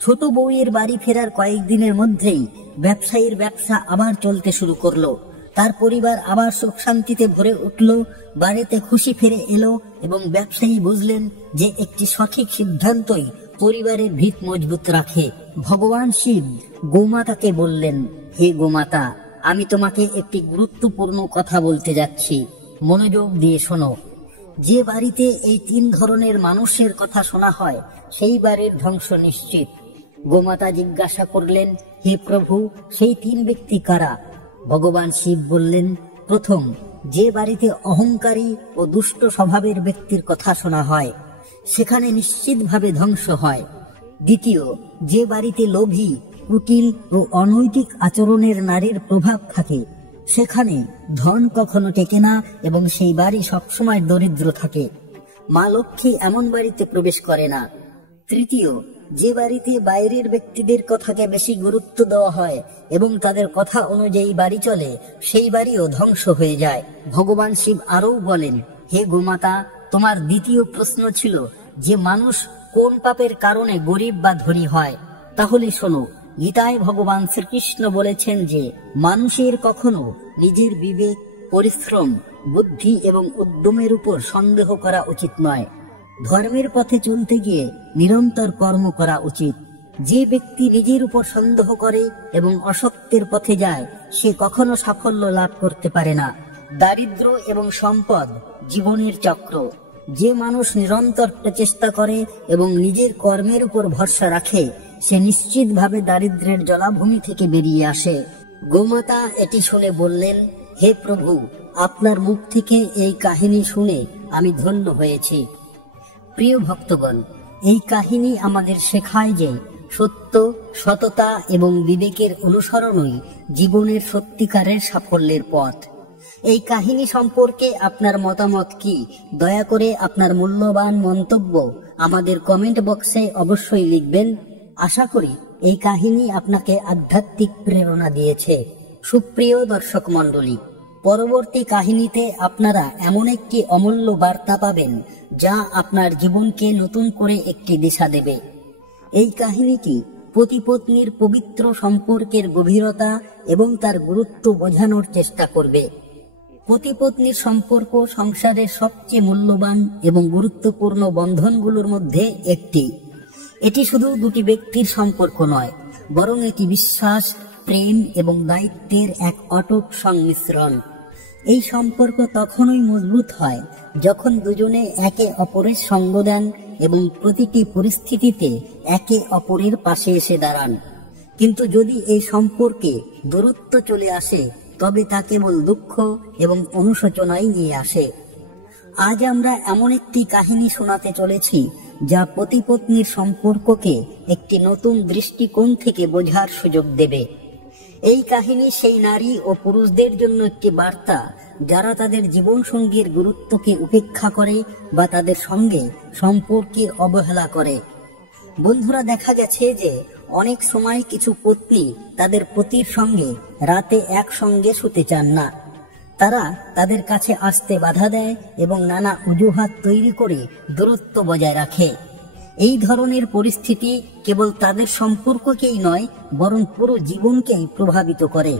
ছোট বউয়ের বাড়ি ফেরার কয়েকদিনের মধ্যেই ব্যবসায়ীর ব্যবসা আবার চলতে শুরু করলো। তার পরিবার আবার সুখ শান্তিতে ভরে উঠল, বাড়িতে খুশি ফিরে এলো এবং ব্যবসায়ী বুঝলেন যে একটি সঠিক সিদ্ধান্তই পরিবারের ভিত মজবুত রাখে। ভগবান শিব গোমাতাকে বললেন, হে গোমাতা, আমি তোমাকে একটি গুরুত্বপূর্ণ কথা বলতে যাচ্ছি, মনোযোগ দিয়ে শোনো। যে বাড়িতে এই 3 ধরনের মানুষের কথা শোনা হয় সেই বাড়ির ধ্বংস নিশ্চিত। গোমাতা জিজ্ঞাসা করলেন, হে প্রভু, সেই 3 ব্যক্তি কারা? ভগবান শিব বললেন, প্রথম, যে বাড়িতে অহংকারী ও দুষ্ট স্বভাবের ব্যক্তির কথা শোনা হয় সেখানে নিশ্চিতভাবে ধ্বংস হয়। দ্বিতীয়, যে বাড়িতে লোভী, কুটিল ও অনৈতিক আচরণের নারীর প্রভাব থাকে সেখানে ধন কখনো টেকে না এবং সেই বাড়ি সবসময় দরিদ্র থাকে। মা লক্ষ্মী এমন বাড়িতে প্রবেশ করে না। তৃতীয়, যে বাড়িতে বাইরের ব্যক্তিদের কথাকে বেশি গুরুত্ব দেওয়া হয় এবং তাদের কথা অনুযায়ী বাড়ি চলে, সেই বাড়িও ধ্বংস হয়ে যায়। ভগবান শিব আরও বলেন, হে গোমাতা, তোমার দ্বিতীয় প্রশ্ন ছিল যে মানুষ কোন পাপের কারণে গরিব বা ধনী হয়। তাহলে শোনো, গীতায় ভগবান শ্রীকৃষ্ণ বলেছেন যে মানুষের কখনো নিজের বিবেক, পরিশ্রম, বুদ্ধি এবং উদ্যমের উপর সন্দেহ করা উচিত নয়। ধর্মের পথে চলতে গিয়ে নিরন্তর কর্ম করা উচিত। যে ব্যক্তি নিজের উপর সন্দেহ করে এবং অসত্যের পথে যায় সে কখনো সাফল্য লাভ করতে পারে না। দারিদ্র এবং সম্পদ জীবনের চক্র। যে মানুষ নিরন্তর প্রচেষ্টা করে এবং নিজের কর্মের উপর ভরসা রাখে সে নিশ্চিতভাবে দারিদ্র্যের জলাভূমি থেকে বেরিয়ে আসে। গোমাতা এটি শুনে বললেন, হে প্রভু, আপনার মুখ থেকে এই কাহিনী শুনে আমি ধন্য হয়েছি। প্রিয় ভক্তগণ, এই কাহিনী আমাদের শেখায় যে সত্য, সততা এবং বিবেকের অনুসরণই জীবনের সত্যিকারের সাফল্যের পথ। এই কাহিনী সম্পর্কে আপনার মতামত কি? দয়া করে আপনার মূল্যবান মন্তব্য আমাদের কমেন্ট বক্সে অবশ্যই লিখবেন। আশা করি এই কাহিনী আপনাকে আধ্যাত্মিক প্রেরণা দিয়েছে। সুপ্রিয় দর্শক মণ্ডলী, পরবর্তী কাহিনীতে আপনারা এমন একটি অমূল্য বার্তা পাবেন যা আপনার জীবনকে নতুন করে একটি দিশা দেবে। এই কাহিনীটি পতি-পত্নীর পবিত্র সম্পর্কের গভীরতা এবং তার গুরুত্ব বোঝানোর চেষ্টা করবে। পতি-পত্নীর সম্পর্ক সংসারের সবচেয়ে মূল্যবান এবং গুরুত্বপূর্ণ বন্ধনগুলোর মধ্যে একটি। এটি শুধু দুটি ব্যক্তির সম্পর্ক নয়, বরং এটি বিশ্বাস, প্রেম এবং দায়িত্বের এক অটুট সংমিশ্রণ। এই সম্পর্ক তখনই মজবুত হয় যখন দুজনে একে অপরের সঙ্গ দেন এবং প্রতিটি পরিস্থিতিতে একে অপরের পাশে এসে দাঁড়ান। কিন্তু যদি এই সম্পর্কে দূরত্ব চলে আসে তবে তা কেবল দুঃখ এবং অনুশোচনাই নিয়ে আসে। আজ আমরা এমন একটি কাহিনী শোনাতে চলেছি যা পতি পত্নীর সম্পর্ককে একটি নতুন দৃষ্টিকোণ থেকে বোঝার সুযোগ দেবে। এই কাহিনী সেই নারী ও পুরুষদের জন্য একটি বার্তা যারা তাদের জীবনসঙ্গীর গুরুত্বকে উপেক্ষা করে বা তাদের সঙ্গে সম্পর্কের অবহেলা করে। বন্ধুরা, দেখা গেছে যে অনেক সময় কিছু পত্নী তাদের পতির সঙ্গে রাতে একসঙ্গে শুতে চান না। তারা তাদের কাছে আসতে বাধা দেয় এবং নানা অজুহাত তৈরি করে দূরত্ব বজায় রাখে। এই ধরনের পরিস্থিতি কেবল তাদের সম্পর্ককেই নয় বরং পুরো জীবনকেই প্রভাবিত করে।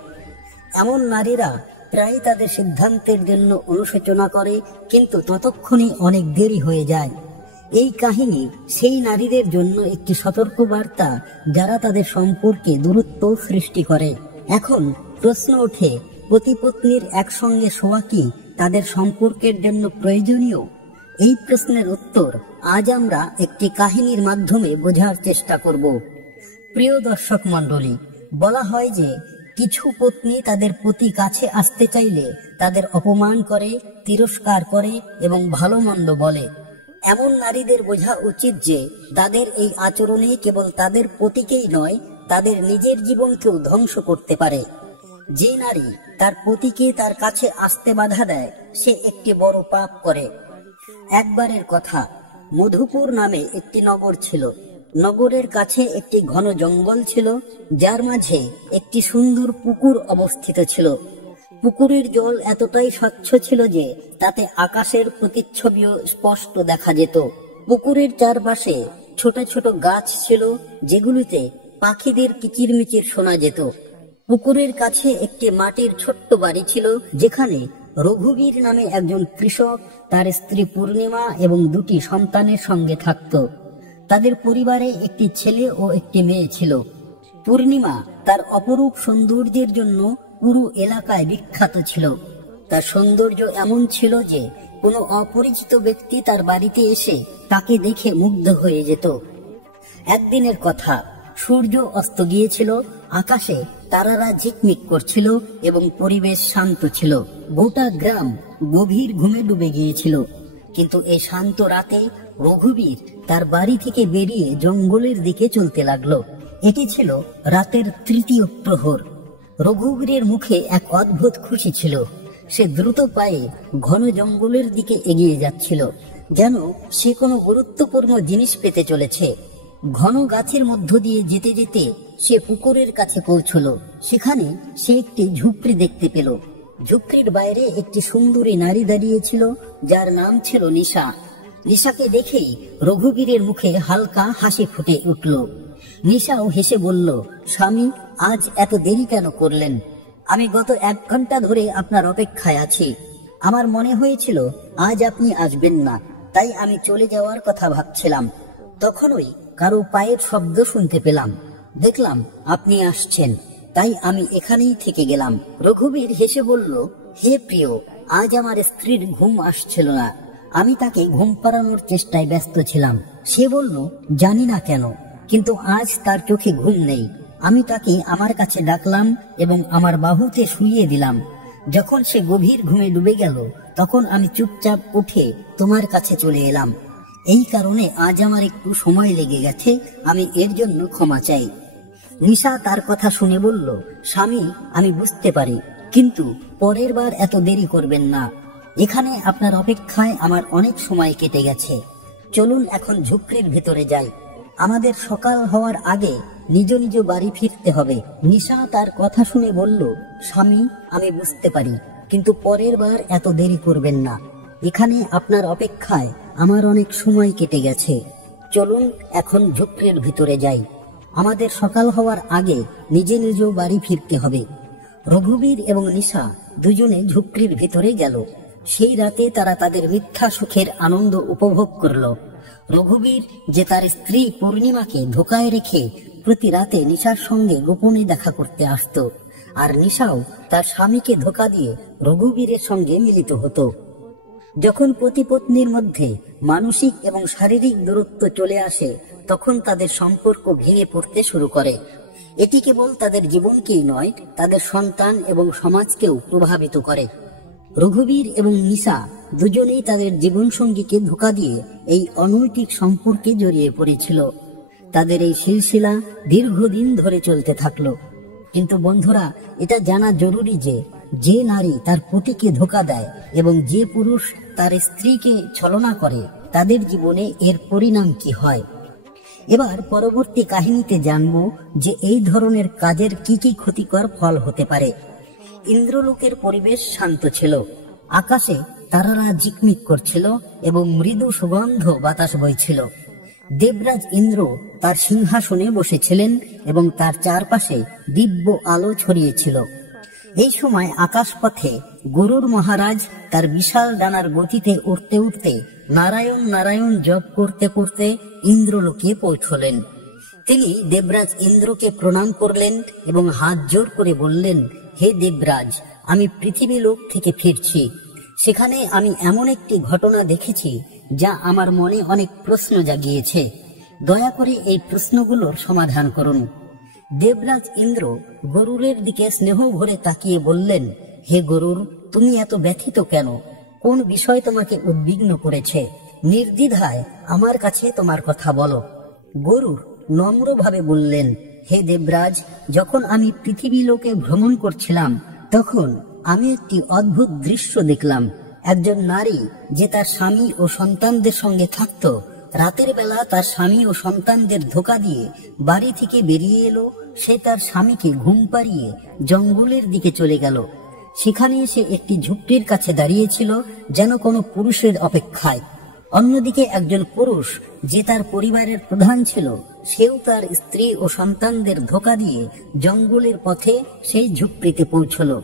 এমন নারীরা প্রায় তাদের সিদ্ধান্তের জন্য অনুশোচনা করে, কিন্তু ততক্ষণে অনেক দেরি হয়ে যায়। এই কাহিনী সেই নারীদের জন্য একটি সতর্কবার্তা যারা তাদের সম্পর্কে দূরত্ব সৃষ্টি করে। এখন প্রশ্ন ওঠে, পতি পত্নীর একসঙ্গে শোয়া কি তাদের সম্পর্কের জন্য প্রয়োজনীয়? এই প্রশ্নের উত্তর আজ আমরা একটি কাহিনীর মাধ্যমে বোঝার চেষ্টা করব। প্রিয় দর্শক মণ্ডলী, বলা হয় যে কিছু পত্নী তাদের পতি কাছে আসতে চাইলে তাদের অপমান করে, তিরস্কার করে এবং ভালো মন্দ বলে। এমন নারীদের বোঝা উচিত যে তাদের এই আচরণে কেবল তাদের পতিকেই নয়, তাদের নিজের জীবনকেও ধ্বংস করতে পারে। যে নারী তার পতিকে তার কাছে আসতে বাধা দেয় সে একটি বড় পাপ করে। একবারের কথা, মধুপুর নামে একটি নগর ছিল। নগরের কাছে একটি ঘন জঙ্গল ছিল, যার মাঝে একটি সুন্দর পুকুর অবস্থিত ছিল। পুকুরের জল এতটাই স্বচ্ছ ছিল যে তাতে আকাশের প্রতিচ্ছবিও স্পষ্ট দেখা যেত। পুকুরের চারপাশে ছোট ছোট গাছ ছিল, যেগুলিতে পাখিদের কিচিরমিচির শোনা যেত। পুকুরের কাছে একটি মাটির ছোট্ট বাড়ি ছিল, যেখানে রঘুবীর নামে একজন কৃষক, তার স্ত্রী পূর্ণিমা এবং দুটি সন্তানের সঙ্গে থাকত। তাদের পরিবারে একটি ছেলে ও একটি মেয়ে ছিল। পূর্ণিমা তার অপরূপ সৌন্দর্যের জন্য পুরো এলাকায় বিখ্যাত ছিল। তার সৌন্দর্য এমন ছিল যে কোনো অপরিচিত ব্যক্তি তার বাড়িতে এসে তাকে দেখে মুগ্ধ হয়ে যেত। একদিনের কথা, সূর্য অস্ত গিয়েছিল, আকাশে তারারা ঝিকমিক করছিল এবং পরিবেশ শান্ত ছিল। গোটা গ্রাম গভীর ঘুমে ডুবে গিয়েছিল। কিন্তু এই শান্ত রাতে রঘুবীর তার বাড়ি থেকে বেরিয়ে জঙ্গলের দিকে চলতে লাগলো। এটি ছিল রাতের তৃতীয় প্রহর। রঘুবীরের মুখে এক অদ্ভুত খুশি ছিল। সে দ্রুত পায়ে ঘন জঙ্গলের দিকে এগিয়ে যাচ্ছিল, যেন সে কোনো গুরুত্বপূর্ণ জিনিস পেতে চলেছে। ঘন গাছের মধ্য দিয়ে যেতে যেতে সে পুকুরের কাছে পৌঁছল। সেখানে সে একটি ঝুপড়ি দেখতে পেল। ঝুপড়ির বাইরে একটি সুন্দরী নারী দাঁড়িয়েছিল, যার নাম ছিল নিশা। নিশাকে দেখেই রঘুবীরের মুখে হালকা হাসি ফুটে উঠল। নিশাও হেসে বলল, স্বামী, আজ এত দেরি কেন করলেন? আমি গত 1 ঘন্টা ধরে আপনার অপেক্ষায় আছি। আমার মনে হয়েছিল আজ আপনি আসবেন না, তাই আমি চলে যাওয়ার কথা ভাবছিলাম। তখনই কারো পায়ের শব্দ শুনতে পেলাম। দেখলাম আপনি আসছেন, তাই আমি এখানেই থেকে গেলাম। রঘুবীর হেসে বলল, হে প্রিয়, আজ আমার স্ত্রীর ঘুম আসছিল না। আমি তাকে ঘুম পাড়ানোর চেষ্টায় ব্যস্ত ছিলাম। সে বলল, জানি না কেন, কিন্তু আজ তার চোখে ঘুম নেই। আমি তাকে আমার কাছে ডাকলাম এবং আমার বাহুতে শুইয়ে দিলাম। যখন সে গভীর ঘুমে ডুবে গেল, তখন আমি চুপচাপ উঠে তোমার কাছে চলে এলাম। এই কারণে আজ আমার একটু সময় লেগে গেছে, আমি এর জন্য ক্ষমা চাই। নিশা তার কথা শুনে বলল, স্বামী, আমি বুঝতে পারি, কিন্তু পরের বার এত দেরি করবেন না। এখানে আপনার অপেক্ষায় আমার অনেক সময় কেটে গেছে। চলুন এখন ঝুপড়ির ভিতরে যাই। আমাদের সকাল হওয়ার আগে নিজ নিজ বাড়ি ফিরতে হবে। নিশা তার কথা শুনে বলল, স্বামী, আমি বুঝতে পারি, কিন্তু পরের বার এত দেরি করবেন না। এখানে আপনার অপেক্ষায় আমার অনেক সময় কেটে গেছে। চলুন এখন ঝুপড়ির ভিতরে যাই। আমাদের সকাল হওয়ার আগে নিজে নিজ বাড়ি ফিরতে হবে। রঘুবীর এবং নিশা দুজনে ঝুপড়ির ভিতরে গেল। সেই রাতে তারা তাদের মিথ্যা সুখের আনন্দ উপভোগ করল। রঘুবীর যে তার স্ত্রী পূর্ণিমাকে ধোকায় রেখে প্রতি রাতে নিশার সঙ্গে গোপনে দেখা করতে আসত, আর নিশাও তার স্বামীকে ধোঁকা দিয়ে রঘুবীরের সঙ্গে মিলিত হতো। যখন পতি পত্নীর মধ্যে মানসিক এবং শারীরিক দূরত্ব চলে আসে, তখন তাদের সম্পর্ক ভেঙে পড়তে শুরু করে। এটি কেবল তাদের জীবনকেই নয়, তাদের সন্তান এবং সমাজকেও প্রভাবিত করে। রঘুবীর এবং নিশা দুজনেই তাদের জীবনসঙ্গীকে ধোঁকা দিয়ে এই অনৈতিক সম্পর্কে জড়িয়ে পড়েছিল। তাদের এই সিলসিলা দীর্ঘদিন ধরে চলতে থাকলো। কিন্তু বন্ধুরা, এটা জানা জরুরি যে নারী তার পতিকে ধোঁকা দেয় এবং যে পুরুষ তার স্ত্রীকে ছলনা করে, তাদের জীবনে এর পরিণাম কি হয়। এবার পরবর্তী কাহিনীতে জানব যে এই ধরনের কাজের কি কি ক্ষতিকর ফল হতে পারে। ইন্দ্রলোকের পরিবেশ শান্ত ছিল। আকাশে তারারা ঝিকমিক করছিল এবং মৃদু সুগন্ধ বাতাস বইছিল। দেবরাজ ইন্দ্র তার সিংহাসনে বসেছিলেন এবং তার চারপাশে দিব্য আলো ছড়িয়েছিল। এই সময় আকাশপথে গরুর মহারাজ তার বিশাল ডানার গতিতে উঠতে উঠতে নারায়ণ নারায়ণ জপ করতে করতে ইন্দ্রলোকে পৌঁছলেন। তিনি দেবরাজ ইন্দ্রকে প্রণাম করলেন এবং হাত জোর করে বললেন, হে দেবরাজ, আমি পৃথিবী লোক থেকে ফিরছি। সেখানে আমি এমন একটি ঘটনা দেখেছি যা আমার মনে অনেক প্রশ্ন জাগিয়েছে। দয়া করে এই প্রশ্নগুলোর সমাধান করুন। দেবরাজ ইন্দ্র গরুরের দিকে স্নেহ ভরে তাকিয়ে বললেন, হে গরুর, তুমি এত ব্যথিত কেন? কোন বিষয় তোমাকে উদ্বিগ্ন করেছে? নির্দ্বিধায় আমার কাছে তোমার কথা বলো। গরুর নম্রভাবে বললেন, হে দেবরাজ, যখন আমি পৃথিবী লোকে ভ্রমণ করছিলাম, তখন আমি একটি অদ্ভুত দৃশ্য দেখলাম। একজন নারী যে তার স্বামী ও সন্তানদের সঙ্গে থাকত, রাতের বেলা তার স্বামী ও সন্তানদের ধোঁকা দিয়ে বাড়ি থেকে বেরিয়ে এলো। সে তার স্বামীকে ঘুম পাড়িয়ে জঙ্গলের দিকে চলে গেল। সেখানে সে একটি ঝুপড়ির কাছে দাঁড়িয়েছিল, যেন কোনো পুরুষের অপেক্ষায়। অন্যদিকে একজন পুরুষ যে তার পরিবারের প্রধান ছিল, সেও তার স্ত্রী ও সন্তানদের ধোঁকা দিয়ে জঙ্গলের পথে সেই ঝুপড়িতে পৌঁছল।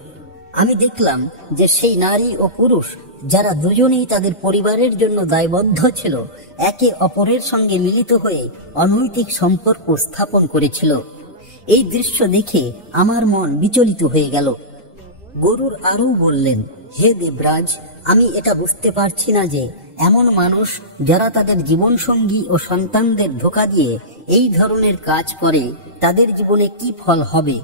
আমি দেখলাম যে সেই নারী ও পুরুষ, যারা দুজনেই তাদের পরিবারের জন্য দায়বদ্ধ ছিল, একে অপরের সঙ্গে মিলিত হয়ে অনৈতিক সম্পর্ক স্থাপন করেছিল। এই দৃশ্য দেখে আমার মন বিচলিত হয়ে গেল। গরুর আরও বললেন, হে দেবরাজ, আমি এটা বুঝতে পারছি না যে এমন মানুষ যারা তাদের জীবনসঙ্গী ও সন্তানদের ধোঁকা দিয়ে এই ধরনের কাজ করে, তাদের জীবনে কি ফল হবে।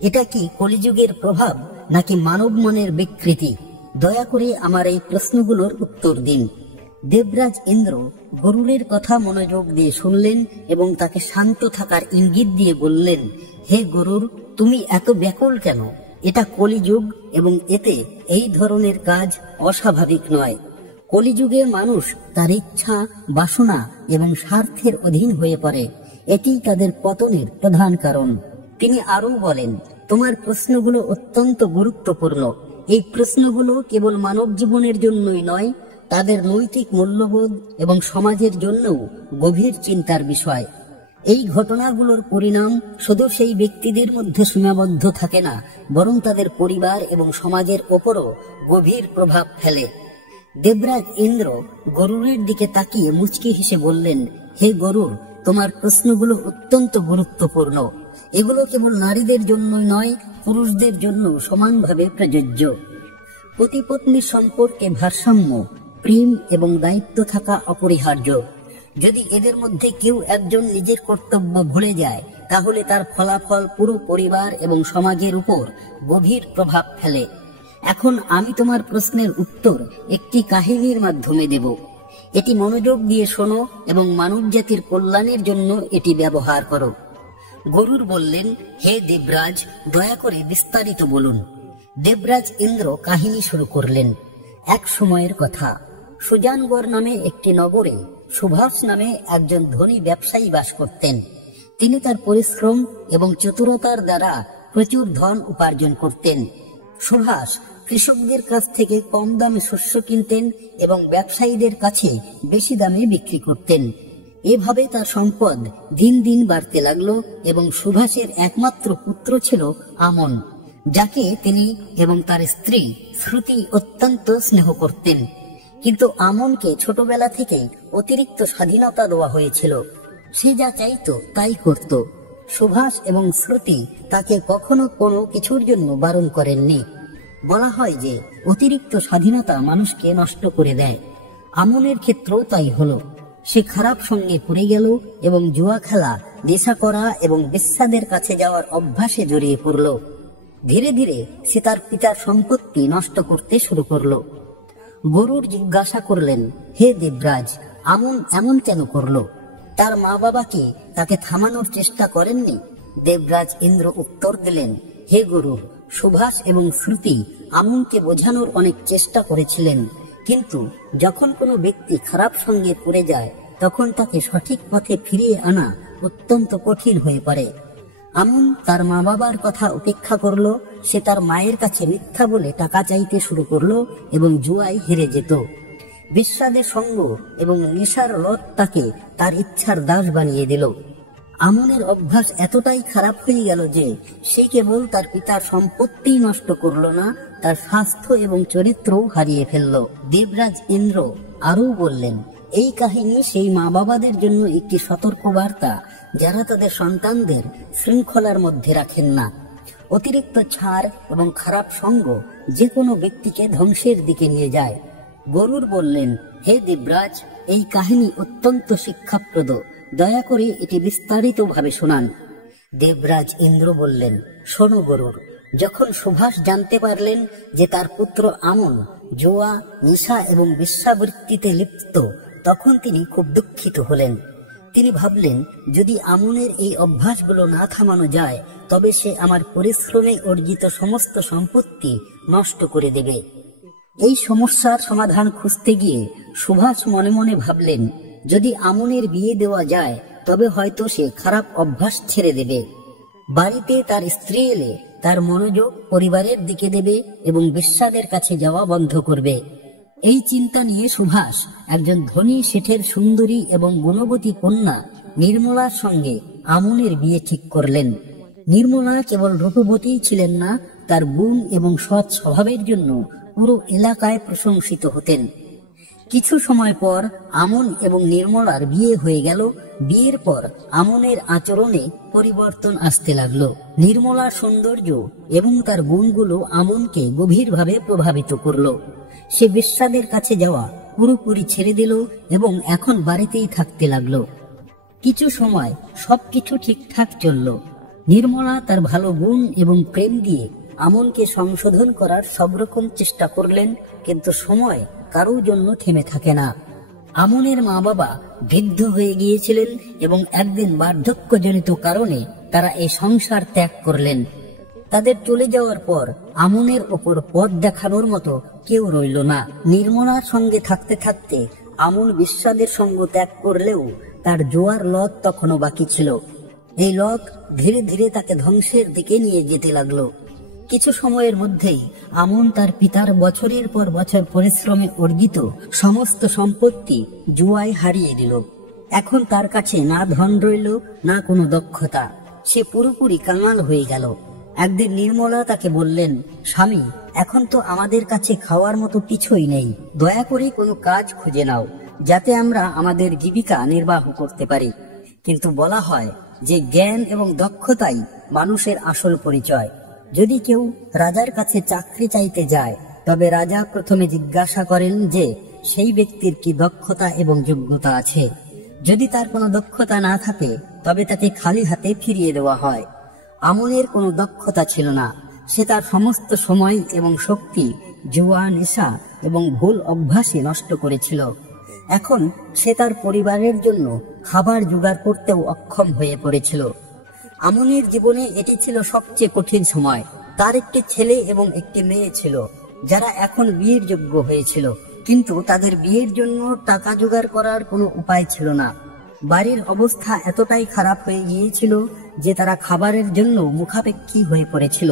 এটা কি কলিযুগের প্রভাব নাকি মানব মনের বিকৃতি? দয়া করে আমার এই প্রশ্নগুলোর উত্তর দিন। দেবরাজ ইন্দ্র গরুরের কথা মনোযোগ দিয়ে শুনলেন এবং তাকে শান্ত থাকার ইঙ্গিত দিয়ে বললেন, হে গরুর, তুমি এত ব্যাকুল কেন? এটা কলিযুগ এবং এতে এই ধরনের কাজ অস্বাভাবিক নয়। কলিযুগে মানুষ তার ইচ্ছা, বাসনা এবং স্বার্থের অধীন হয়ে পড়ে। এটি তাদের পতনের প্রধান কারণ। তিনি আরও বলেন, তোমার প্রশ্নগুলো অত্যন্ত গুরুত্বপূর্ণ। এই প্রশ্নগুলো কেবল মানব জীবনের জন্যই নয়, তাদের নৈতিক মূল্যবোধ এবং সমাজের জন্যও গভীর চিন্তার বিষয়। এই ঘটনাগুলোর পরিণাম শুধু সেই ব্যক্তিদের মধ্যে সীমাবদ্ধ থাকে না, বরং তাদের পরিবার এবং সমাজের ওপরও গভীর প্রভাব ফেলে। দেবরাজ ইন্দ্র গরুরের দিকে তাকিয়ে মুচকি হেসে বললেন, হে গরুর, তোমার প্রশ্নগুলো অত্যন্ত গুরুত্বপূর্ণ। এগুলো কেবল নারীদের জন্যই নয়, পুরুষদের জন্য সমানভাবে প্রযোজ্য। পতি পত্নীর সম্পর্কে ভারসাম্য, প্রেম এবং দায়িত্ব থাকা অপরিহার্য। যদি এদের মধ্যে কেউ একজন নিজের কর্তব্য ভুলে যায়, তাহলে তার ফলাফল পুরো পরিবার এবং সমাজের উপর গভীর প্রভাব ফেলে। এখন আমি তোমার প্রশ্নের উত্তর একটি কাহিনীর মাধ্যমে দেব। এটি মনোযোগ দিয়ে শোনো এবং মানব জাতির কল্যাণের জন্য এটি ব্যবহার করো। গরুর বললেন, হে দেবরাজ, দয়া করে বিস্তারিত বলুন। দেবরাজ ইন্দ্র কাহিনী শুরু করলেন। এক সময়ের কথা, সুজানগড় নামে একটি নগরে সুভাষ নামে একজন ধনী ব্যবসায়ী বাস করতেন। তিনি তার পরিশ্রম এবং চতুরতার দ্বারা প্রচুর ধন উপার্জন করতেন। সুভাষ কৃষকদের কাছ থেকে কম দামে শস্য কিনতেন এবং ব্যবসায়ীদের কাছে বেশি দামে বিক্রি করতেন। এভাবে তার সম্পদ দিন দিন বাড়তে লাগলো এবং সুভাষের একমাত্র পুত্র ছিল আমন, যাকে তিনি এবং তার স্ত্রী শ্রুতি অত্যন্ত স্নেহ করতেন। কিন্তু আমনকে ছোটবেলা থেকেই অতিরিক্ত স্বাধীনতা দেওয়া হয়েছিল। সে যা চাইতো তাই করত। সুভাষ এবং শ্রুতি তাকে কখনো কোনো কিছুর জন্য বারণ করেননি। বলা হয় যে অতিরিক্ত স্বাধীনতা মানুষকে নষ্ট করে দেয়। আমনের ক্ষেত্রেও তাই হলো। সে খারাপ সঙ্গে পড়ে গেল এবং জুয়া খেলা, নেশা করা এবং বেশ্যাদের কাছে যাওয়ার অভ্যাসে জড়িয়ে পড়ল। ধীরে ধীরে সে তার পিতার সম্পত্তি নষ্ট করতে শুরু করলো। গরুর জিজ্ঞাসা করলেন, হে দেবরাজ, আমন এমন কেন করলো? তার মা বাবা কি তাকে থামানোর চেষ্টা করেননি? দেবরাজ ইন্দ্র উত্তর দিলেন, হে গরুর, সুভাষ এবং শ্রুতি আমনকে বোঝানোর অনেক চেষ্টা করেছিলেন, কিন্তু যখন কোনো ব্যক্তি খারাপ সঙ্গে পড়ে যায় তখন তাকে সঠিক পথে ফিরিয়ে আনা অত্যন্ত কঠিন হয়ে পড়ে। আমন তার মা বাবার কথা উপেক্ষা করলো। সে তার মায়ের কাছে মিথ্যা বলে টাকা চাইতে শুরু করলো এবং জুয়ায় হেরে যেত। বেশ্যাদের সঙ্গ এবং নেশার লত তাকে তার ইচ্ছার দাস বানিয়ে দিল। আমনের অভ্যাস এতটাই খারাপ হয়ে গেল যে সে কেবল তার পিতার সম্পত্তি নষ্ট করলো না, তার স্বাস্থ্য এবং চরিত্রও হারিয়ে ফেলল। দেবরাজ ইন্দ্র আরও বললেন, এই কাহিনী সেই মা বাবাদের জন্য একটি সতর্ক বার্তা যারা তাদের সন্তানদের শৃঙ্খলার মধ্যে রাখেন না। অতিরিক্ত ছাড় এবং খারাপ সঙ্গ যে কোনো ব্যক্তিকে ধ্বংসের দিকে নিয়ে যায়। গরুর বললেন, হে দেবরাজ, এই কাহিনী অত্যন্ত শিক্ষাপ্রদ, দয়া করে এটি বিস্তারিতভাবে শোনান। দেবরাজ ইন্দ্র বললেন, শোনো গরুর, যখন সুভাষ জানতে পারলেন যে তার পুত্র আমন জোয়া, নেশা এবং বেশ্যাবৃত্তিতে লিপ্ত, তখন তিনি খুব দুঃখিত হলেন। তিনি ভাবলেন, যদি আমনের এই অভ্যাসগুলো না থামানো যায় তবে সে আমার পরিশ্রমে অর্জিত সমস্ত সম্পত্তি নষ্ট করে দেবে। এই সমস্যার সমাধান খুঁজতে গিয়ে সুভাষ মনে মনে ভাবলেন, যদি আমনের বিয়ে দেওয়া যায় তবে হয়তো সে খারাপ অভ্যাস ছেড়ে দেবে। বাড়িতে তার স্ত্রী এলে তার মনোযোগ পরিবারের দিকে দেবে এবং বেশ্যাদের কাছে যাওয়া বন্ধ করবে। এই চিন্তা নিয়ে সুভাষ একজন ধনী শেঠের সুন্দরী এবং গুণবতী কন্যা নির্মলার সঙ্গে আমনের বিয়ে ঠিক করলেন। নির্মলা কেবল রূপবতী ছিলেন না, তার গুণ এবং সৎ স্বভাবের জন্য পুরো এলাকায় প্রশংসিত হতেন। কিছু সময় পর আমন এবং নির্মলার বিয়ে হয়ে গেল। বিয়ের পর আমনের আচরণে পরিবর্তন আসতে লাগলো। নির্মলার সৌন্দর্য এবং তার গুণগুলো আমনকে গভীরভাবে প্রভাবিত করলো। সে বেশ্যাদের কাছে যাওয়া পুরোপুরি ছেড়ে দিল এবং এখন বাড়িতেই থাকতে লাগলো। কিছু সময় সবকিছু ঠিকঠাক চলল। নির্মলা তার ভালো গুণ এবং প্রেম দিয়ে আমনকে সংশোধন করার সব রকম চেষ্টা করলেন, কিন্তু সময় কারোর জন্য থেমে থাকে না। আমনের মা বাবা বৃদ্ধ হয়ে গিয়েছিলেন এবং একদিন বার্ধক্যজনিত কারণে তারা এই সংসার ত্যাগ করলেন। তাদের চলে যাওয়ার পর আমনের ওপর পথ দেখানোর মতো কেউ রইল না। নির্মলার সঙ্গে থাকতে থাকতে আমন বেশ্যাদের সঙ্গ ত্যাগ করলেও তার জোয়ার লত তখনও বাকি ছিল। এই লত ধীরে ধীরে তাকে ধ্বংসের দিকে নিয়ে যেতে লাগলো। কিছু সময়ের মধ্যেই আমন তার পিতার বছরের পর বছর পরিশ্রমে অর্জিত সমস্ত সম্পত্তি জুয়ায় হারিয়ে দিল। এখন তার কাছে না ধন রইল, না কোনো দক্ষতা। সে পুরোপুরি কাঙাল হয়ে গেল। একদিন নির্মলা তাকে বললেন, স্বামী, এখন তো আমাদের কাছে খাওয়ার মতো কিছুই নেই। দয়া করে কোনো কাজ খুঁজে নাও যাতে আমরা আমাদের জীবিকা নির্বাহ করতে পারি। কিন্তু বলা হয় যে জ্ঞান এবং দক্ষতাই মানুষের আসল পরিচয়। যদি কেউ রাজার কাছে চাকরি চাইতে যায় তবে রাজা প্রথমে জিজ্ঞাসা করেন যে সেই ব্যক্তির কি দক্ষতা এবং যোগ্যতা আছে। যদি তার কোনো দক্ষতা না থাকে তবে তাকে খালি হাতে ফিরিয়ে দেওয়া হয়। আমনের কোনো দক্ষতা ছিল না। সে তার সমস্ত সময় এবং শক্তি জুয়া, নেশা এবং ভুল অভ্যাসে নষ্ট করেছিল। এখন সে তার পরিবারের জন্য খাবার জোগাড় করতেও অক্ষম হয়ে পড়েছিল। আমনের জীবনে এটি ছিল সবচেয়ে কঠিন সময়। তার একটি ছেলে এবং একটি মেয়ে ছিল যারা এখন বিয়ের যোগ্য হয়েছিল, কিন্তু তাদের বিয়ের জন্য টাকা জোগাড় করার কোনো উপায় ছিল না। বাড়ির অবস্থা এতটাই খারাপ হয়ে গিয়েছিল যে তারা খাবারের জন্য মুখাপেক্ষী হয়ে পড়েছিল।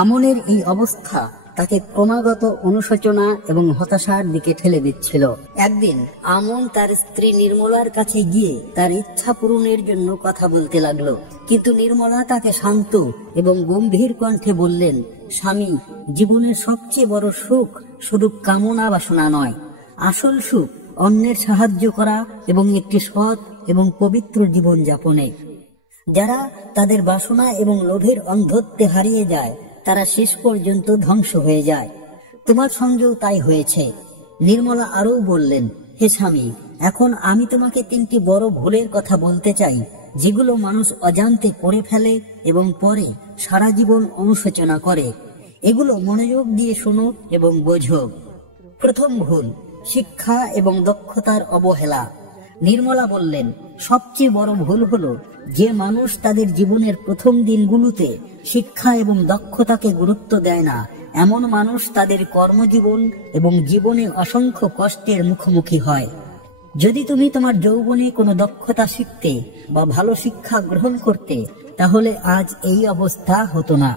আমনের এই অবস্থা তাকে ক্রমাগত অনুশোচনা এবং হতাশার দিকে ঠেলে দিচ্ছিল। একদিন আমন তার স্ত্রী নির্মলার কাছে গিয়ে তার ইচ্ছা পূরণের জন্য কথা বলতে লাগলো, কিন্তু নির্মলা তাকে শান্ত এবং গম্ভীর কণ্ঠে বললেন, স্বামী, জীবনের সবচেয়ে বড় সুখ শুধু কামনা বাসনা নয়। আসল সুখ অন্যের সাহায্য করা এবং একটি সৎ এবং পবিত্র জীবন যাপনে। যারা তাদের বাসনা এবং লোভের অন্ধত্বে হারিয়ে যায় তারা শেষ পর্যন্ত ধ্বংস হয়ে যায়। তোমার সঙ্গেও তাই হয়েছে। নির্মলা আরও বললেন, হে স্বামী, এখন আমি তোমাকে 3টি বড় ভুলের কথা বলতে চাই, যেগুলো মানুষ অজান্তে করে ফেলে এবং পরে সারা জীবন অনুশোচনা করে। এগুলো মনোযোগ দিয়ে শোনো এবং বোঝো। প্রথম ভুল, শিক্ষা এবং দক্ষতার অবহেলা। নির্মলা বললেন, সবচেয়ে বড় ভুল হলো যে মানুষ তাদের জীবনের প্রথম দিনগুলোতে শিক্ষা এবং দক্ষতাকে গুরুত্ব দেয় না, এমন মানুষ তাদের কর্মজীবন এবং জীবনে অসংখ্য কষ্টের মুখোমুখি হয়। যদি তুমি তোমার যৌবনে কোনো দক্ষতা শিখতে বা ভালো শিক্ষা গ্রহণ করতে, তাহলে আজ এই অবস্থা হতো না।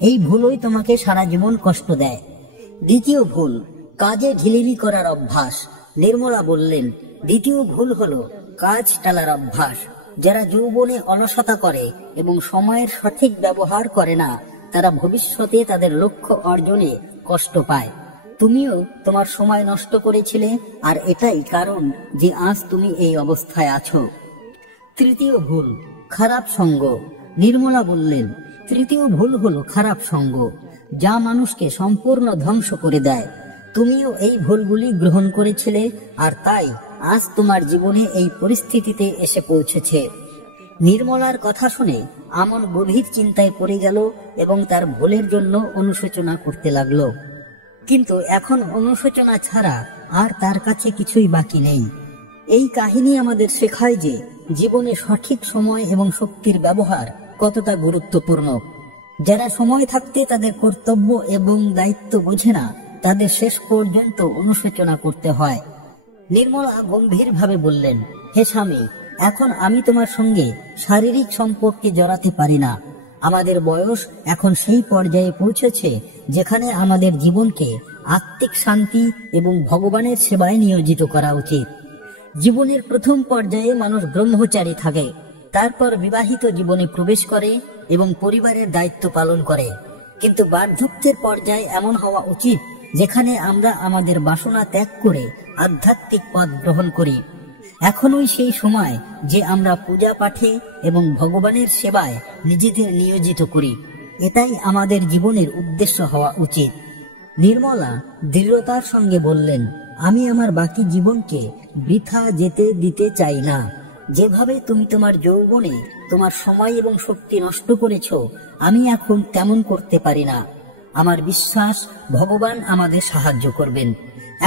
এই ভুলই তোমাকে সারা জীবন কষ্ট দেয়। দ্বিতীয় ভুল, কাজে ঢিলেমি করার অভ্যাস। নির্মলা বললেন, দ্বিতীয় ভুল হলো কাজ টালার অভ্যাস। যারা যৌবনে অলসতা করে এবং সময়ের সঠিক ব্যবহার করে না, তারা ভবিষ্যতে তাদের লক্ষ্য অর্জনে কষ্ট পায়। তুমিও তোমার সময় নষ্ট করেছিলে, আর এটাই কারণ যে আজ তুমি এই অবস্থায় আছো। তৃতীয় ভুল, খারাপ সঙ্গ। নির্মলা বললেন, তৃতীয় ভুল হলো খারাপ সঙ্গ, যা মানুষকে সম্পূর্ণ ধ্বংস করে দেয়। তুমিও এই ভুলগুলি গ্রহণ করেছিলে, আর তাই আজ তোমার জীবনে এই পরিস্থিতিতে এসে পৌঁছেছে। নির্মলার কথা শুনে আমন গভীর চিন্তায় পড়ে গেল এবং তার ভুলের জন্য অনুশোচনা করতে লাগলো। কিন্তু এখন অনুশোচনা ছাড়া আর তার কাছে কিছুই বাকি নেই। এই কাহিনী আমাদের শেখায় যে জীবনে সঠিক সময় এবং শক্তির ব্যবহার কতটা গুরুত্বপূর্ণ। যারা সময় থাকতে তাদের কর্তব্য এবং দায়িত্ব বোঝে না, তাদের শেষ পর্যন্ত অনুশোচনা করতে হয়। নির্মলা গম্ভীরভাবে বললেন, হে স্বামী, এখন আমি তোমার সঙ্গে শারীরিক সম্পর্কে জড়াতে পারি না। আমাদের বয়স এখন সেই পর্যায়ে পৌঁছেছে যেখানে আমাদের জীবনকে আত্মিক শান্তি এবং ভগবানের সেবায় নিয়োজিত করা উচিত। জীবনের প্রথম পর্যায়ে মানুষ ব্রহ্মচারী থাকে, তারপর বিবাহিত জীবনে প্রবেশ করে এবং পরিবারের দায়িত্ব পালন করে। কিন্তু বার্ধক্যের পর্যায়ে এমন হওয়া উচিত যেখানে আমরা আমাদের বাসনা ত্যাগ করে আধ্যাত্মিক পথ গ্রহণ করি। এখনই সেই সময় যে আমরা পূজা পাঠে এবং ভগবানের সেবায় নিজেদের নিয়োজিত করি। এটাই আমাদের জীবনের উদ্দেশ্য হওয়া উচিত। নির্মলা দৃঢ়তার সঙ্গে বললেন, আমি আমার বাকি জীবনকে বৃথা যেতে দিতে চাই না। যেভাবে তুমি তোমার যৌবনে তোমার সময় এবং শক্তি নষ্ট করেছ, আমি এখন তেমন করতে পারি না। আমার বিশ্বাস ভগবান আমাদের সাহায্য করবেন।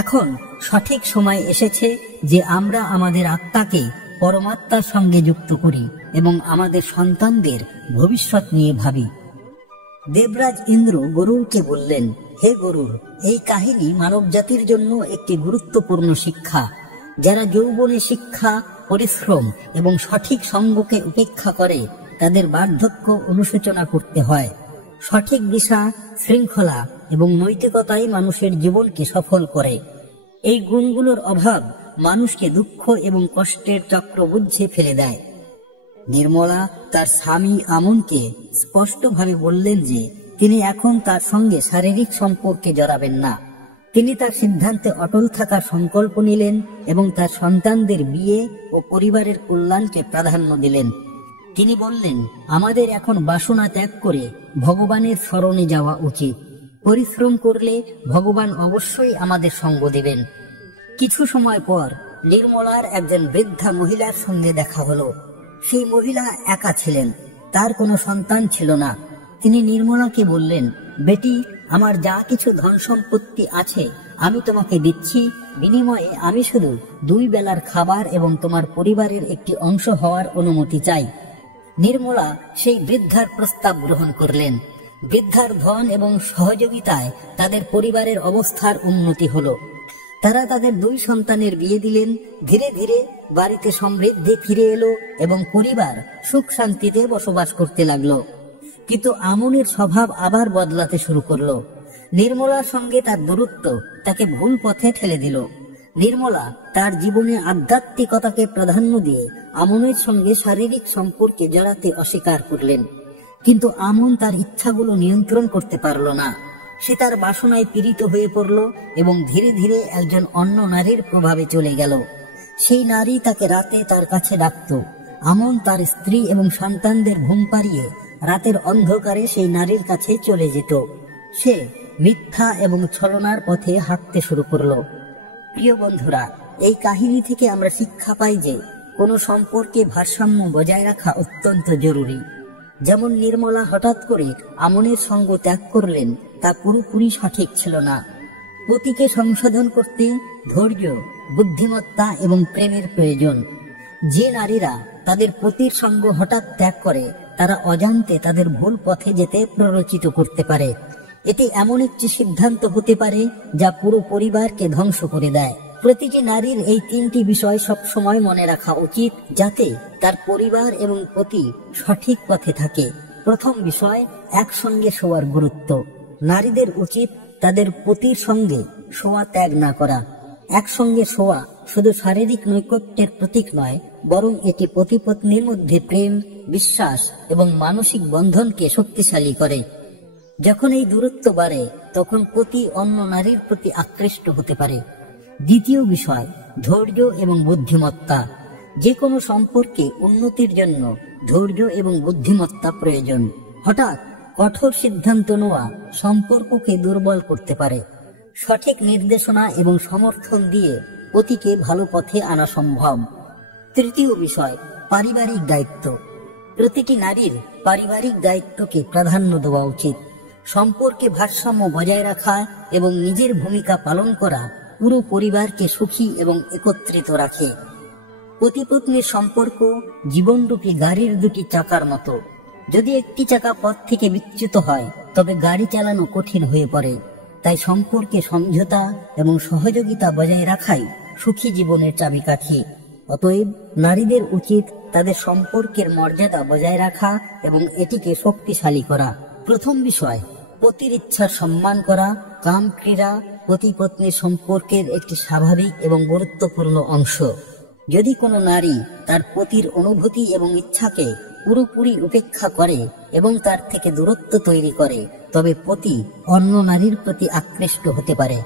এখন সঠিক সময় এসেছে যে আমরা আমাদের আত্মাকে পরমাত্মার সঙ্গে যুক্ত করি এবং আমাদের সন্তানদের ভবিষ্যৎ নিয়ে ভাবি। দেবরাজ ইন্দ্র গরুরকে বললেন, হে গরুর, এই কাহিনী মানব জাতির জন্য একটি গুরুত্বপূর্ণ শিক্ষা। যারা যৌবনে শিক্ষা, পরিশ্রম এবং সঠিক সঙ্গকে উপেক্ষা করে, তাদের বার্ধক্য অনুশোচনা করতে হয়। সঠিক দিশা, শৃঙ্খলা এবং নৈতিকতাই মানুষের জীবনকে সফল করে। এই গুণগুলোর অভাব মানুষকে দুঃখ এবং কষ্টের চক্রবুদ্ধে ফেলে দেয়। নির্মলা তার স্বামী আমনকে স্পষ্টভাবে বললেন যে তিনি এখন তার সঙ্গে শারীরিক সম্পর্কে জড়াবেন না। তিনি তার সিদ্ধান্তে অটল থাকার সংকল্প নিলেন এবং তার সন্তানদের বিয়ে ও পরিবারের কল্যাণকে প্রাধান্য দিলেন। তিনি বললেন, আমাদের এখন বাসনা ত্যাগ করে ভগবানের শরণে যাওয়া উচিত। পরিশ্রম করলে ভগবান অবশ্যই আমাদের সঙ্গ দেবেন। কিছু সময় পর নির্মলার একজন বৃদ্ধা মহিলার সঙ্গে দেখা হলো। সেই মহিলা একা ছিলেন, তার কোনো সন্তান ছিল না। তিনি নির্মলাকে বললেন, বেটি, আমার যা কিছু ধন সম্পত্তি আছে আমি তোমাকে দিচ্ছি, বিনিময়ে আমি শুধু 2 বেলার খাবার এবং তোমার পরিবারের একটি অংশ হওয়ার অনুমতি চাই। নির্মলা সেই বৃদ্ধার প্রস্তাব গ্রহণ করলেন। বৃদ্ধার ধন এবং সহযোগিতায় তাদের পরিবারের অবস্থার উন্নতি হলো। তারা তাদের 2 সন্তানের বিয়ে দিলেন। ধীরে ধীরে বাড়িতে সমৃদ্ধি ফিরে এলো এবং পরিবার সুখ শান্তিতে বসবাস করতে লাগলো। কিন্তু আমনের স্বভাব আবার বদলাতে শুরু করলো। নির্মলার সঙ্গে তার দূরত্ব তাকে ভুল পথে ঠেলে দিল। নির্মলা তার জীবনে আধ্যাত্মিকতাকে প্রাধান্য দিয়ে আমনের সঙ্গে শারীরিক সম্পর্কে জড়াতে অস্বীকার করলেন। কিন্তু আমন তার ইচ্ছাগুলো নিয়ন্ত্রণ করতে পারল না। সে তার বাসনায় পীড়িত হয়ে পড়ল এবং ধীরে ধীরে একজন অন্য নারীর প্রভাবে চলে গেল। সেই নারী তাকে রাতে তার কাছে ডাকত, আমন তার স্ত্রী এবং সন্তানদের ঘুম পাড়িয়ে রাতের অন্ধকারে সেই নারীর কাছে চলে যেত। সে মিথ্যা এবং ছলনার পথে হাঁটতে শুরু করলো। প্রিয় বন্ধুরা, এই কাহিনী থেকে আমরা শিক্ষা পাই যে কোনো সম্পর্কে ভারসাম্য বজায় রাখা অত্যন্ত জরুরি। যেমন নির্মলা হঠাৎ করে আমনের সঙ্গ ত্যাগ করলেন, তা পুরোপুরি সঠিক ছিল না। পতিকে সংশোধন করতে ধৈর্য, বুদ্ধিমত্তা এবং প্রেমের প্রয়োজন। যে নারীরা তাদের পতির সঙ্গ হঠাৎ ত্যাগ করে, তারা অজান্তে তাদের ভুল পথে যেতে প্ররোচিত করতে পারে। এটি এমন একটি সিদ্ধান্ত হতে পারে যা পুরো পরিবারকে ধ্বংস করে দেয়। প্রতিটি নারীর এই তিনটি বিষয় সবসময় মনে রাখা উচিত, যাতে তার পরিবার এবং পতি সঠিক পথে থাকে। প্রথম বিষয়, একসঙ্গে শোয়ার গুরুত্ব। নারীদের উচিত তাদের পতির সঙ্গে শোয়া ত্যাগ না করা। একসঙ্গে শোয়া শুধু শারীরিক নৈকট্যের প্রতীক নয়, বরং এটি পতি পত্নীর মধ্যে প্রেম, বিশ্বাস এবং মানসিক বন্ধনকে শক্তিশালী করে। যখন এই দূরত্ব বাড়ে, তখন পতি অন্য নারীর প্রতি আকৃষ্ট হতে পারে। দ্বিতীয় বিষয়, ধৈর্য এবং বুদ্ধিমত্তা। যে কোনো সম্পর্কে উন্নতির জন্য ধৈর্য এবং বুদ্ধিমত্তা প্রয়োজন। হঠাৎ কঠোর সিদ্ধান্ত নেওয়া সম্পর্ককে দুর্বল করতে পারে। সঠিক নির্দেশনা এবং সমর্থন দিয়ে পতিকে ভালো পথে আনা সম্ভব। তৃতীয় বিষয়, পারিবারিক দায়িত্ব। প্রতিটি নারীর পারিবারিক দায়িত্বকে প্রাধান্য দেওয়া উচিত। সম্পর্কে ভারসাম্য বজায় রাখা এবং নিজের ভূমিকা পালন করা পুরো পরিবারকে সুখী এবং একত্রিত রাখে। পতি পত্নীর সম্পর্ক জীবনরূপী গাড়ির দুটি চাকার মতো। যদি একটি চাকা পথ থেকে বিচ্যুত হয়, তবে গাড়ি চালানো কঠিন হয়ে পড়ে। তাই সম্পর্কে সমঝোতা এবং সহযোগিতা বজায় রাখাই সুখী জীবনের চাবিকাঠি। অতএব নারীদের উচিত তাদের সম্পর্কের মর্যাদা বজায় রাখা এবং এটিকে শক্তিশালী করা। প্রথম বিষয়, পতির ইচ্ছার সম্মান করা। কাম ক্রীড়া পতি পত্নীর সম্পর্কের একটি স্বাভাবিক এবং গুরুত্বপূর্ণ অংশ। যদি কোনো নারী তার পতির অনুভূতি এবং ইচ্ছাকে পুরোপুরি উপেক্ষা করে এবং তার থেকে দূরত্ব তৈরি করে, তবে পতি অন্য নারীর প্রতি আকৃষ্ট হতে পারে।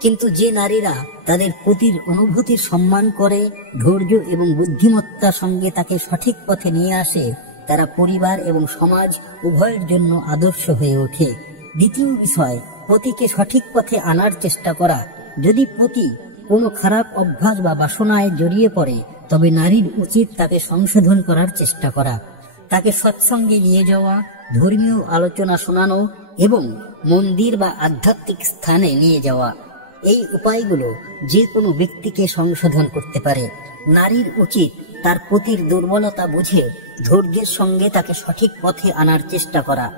কিন্তু যে নারীরা তাদের পতির অনুভূতির সম্মান করে, ধৈর্য এবং বুদ্ধিমত্তার সঙ্গে তাকে সঠিক পথে নিয়ে আসে, তারা পরিবার এবং সমাজ উভয়ের জন্য আদর্শ হয়ে ওঠে। দ্বিতীয় বিষয়, পতিকে সঠিক পথে আনার চেষ্টা করা। যদি পতি কোনো খারাপ অভ্যাস বা বাসনায় জড়িয়ে পড়ে, তবে নারীর উচিত তাকে সংশোধন করার চেষ্টা করা। তাকে সৎসঙ্গে নিয়ে যাওয়া, ধর্মীয় আলোচনা শোনানো এবং মন্দির বা আধ্যাত্মিক স্থানে নিয়ে যাওয়া। এই উপায়গুলো যে কোনো ব্যক্তিকে সংশোধন করতে পারে। নারীর উচিত তার পতির দুর্বলতা বুঝে ধৈর্যের সঙ্গে তাকে সঠিক পথে আনার চেষ্টা করা।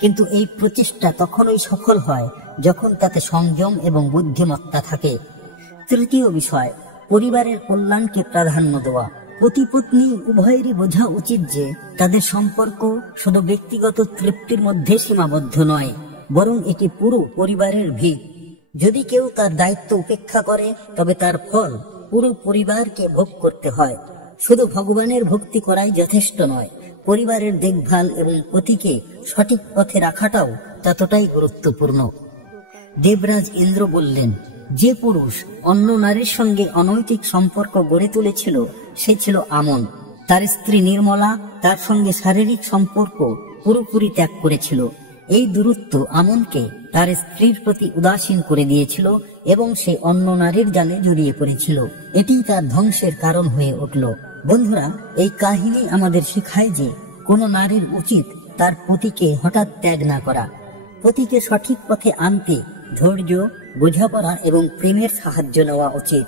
কিন্তু এই প্রচেষ্টা তখনই সফল হয় যখন তাতে সংযম এবং বুদ্ধিমত্তা থাকে। তৃতীয় বিষয়, পরিবারের কল্যাণকে প্রাধান্য দেওয়া। পতি পত্নী উভয়েরই বোঝা উচিত যে তাদের সম্পর্ক শুধু ব্যক্তিগত তৃপ্তির মধ্যে সীমাবদ্ধ নয়, বরং এটি পুরো পরিবারের ভিত। যদি কেউ তার দায়িত্ব উপেক্ষা করে, তবে তার ফল পুরো পরিবারকে ভোগ করতে হয়। শুধু ভগবানের ভক্তি করাই যথেষ্ট নয়, পরিবারের দেখভাল এবং পতিকে সঠিক পথে রাখাটাও ততটাই গুরুত্বপূর্ণ। দেবরাজ ইন্দ্র বললেন, যে পুরুষ অন্য নারীর সঙ্গে অনৈতিক সম্পর্ক গড়ে তুলেছিল, সে ছিল আমন। তার স্ত্রী নির্মলা তার সঙ্গে শারীরিক সম্পর্ক পুরোপুরি ত্যাগ করেছিল। এই দূরত্ব আমনকে তার স্ত্রীর প্রতি উদাসীন করে দিয়েছিল এবং সে অন্য নারীর জালে জড়িয়ে পড়েছিল। এটি তার ধ্বংসের কারণ হয়ে উঠল। বন্ধুরা, এই কাহিনী আমাদের শেখায় যে কোন নারীর উচিত তার পতিকে হঠাৎ ত্যাগ না করা। পতিকে সঠিক পথে আনতে ধৈর্য, বোঝাপড়া এবং প্রেমের সাহায্য নেওয়া উচিত।